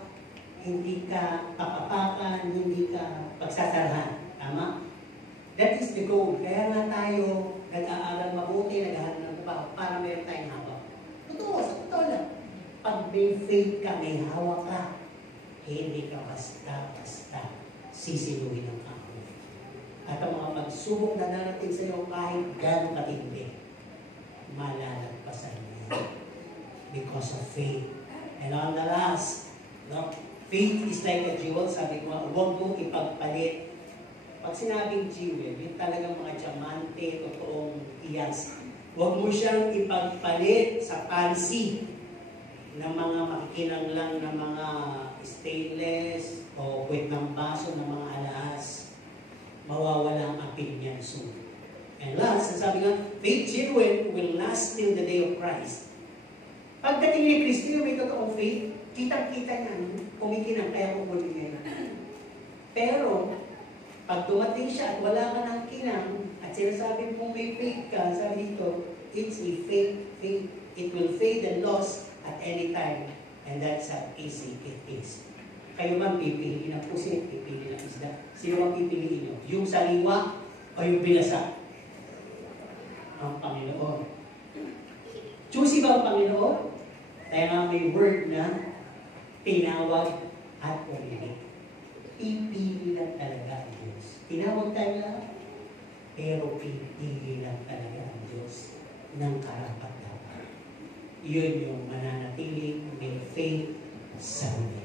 hindi ka papapakan, hindi ka pagsasarahan. Tama? That is the goal. Kaya nga tayo nag-aaral mabuti, naghahanap ng trabaho para meron tayong hawak. Totoo, sa totoo lang. Pag may faith ka, may hawak ka, hindi ka basta-basta sisiluhin ang kamay. At ang mga pagsubok na darating sa iyo kahit gano'ng katindi, malalagpasan mo because of faith. And on the last, no, faith is like a jewel. Sabi ko, huwag mong ipagpalit. Pag sinabing jewel, yung talagang mga diamante, totoong iyas. Huwag mo siyang ipagpalit sa fancy ng mga makikinang lang na mga stainless o puwet ng baso ng mga alahas. Mawawala ang apil niyan soon. And last, sabi nga, faith genuine will last till the day of Christ. Pagdating ni Kristo, yung may totoong faith, kitang-kita niya, kumikinang, kaya kukunin niya. Pero, pag dumating siya at wala ka ng kinang, at sinasabi mong may faith ka, sabi dito, it's a faith. It will fade and lost at any time. And that's how easy it is. Kayo man pipili ng pusit, pipili ng isda. Sino ang pipiliin nyo? Yung saliwa o yung binasa? Ang Panginoon. Choosy ba ang Panginoon? Kaya nga may word na tinawag at pumili. Pipili lang talaga ang Diyos. Tinawag tayo lang, pero pipili lang talaga ang Diyos ng karapat-dapat. Yun yung mananatiling may faith sa Diyos.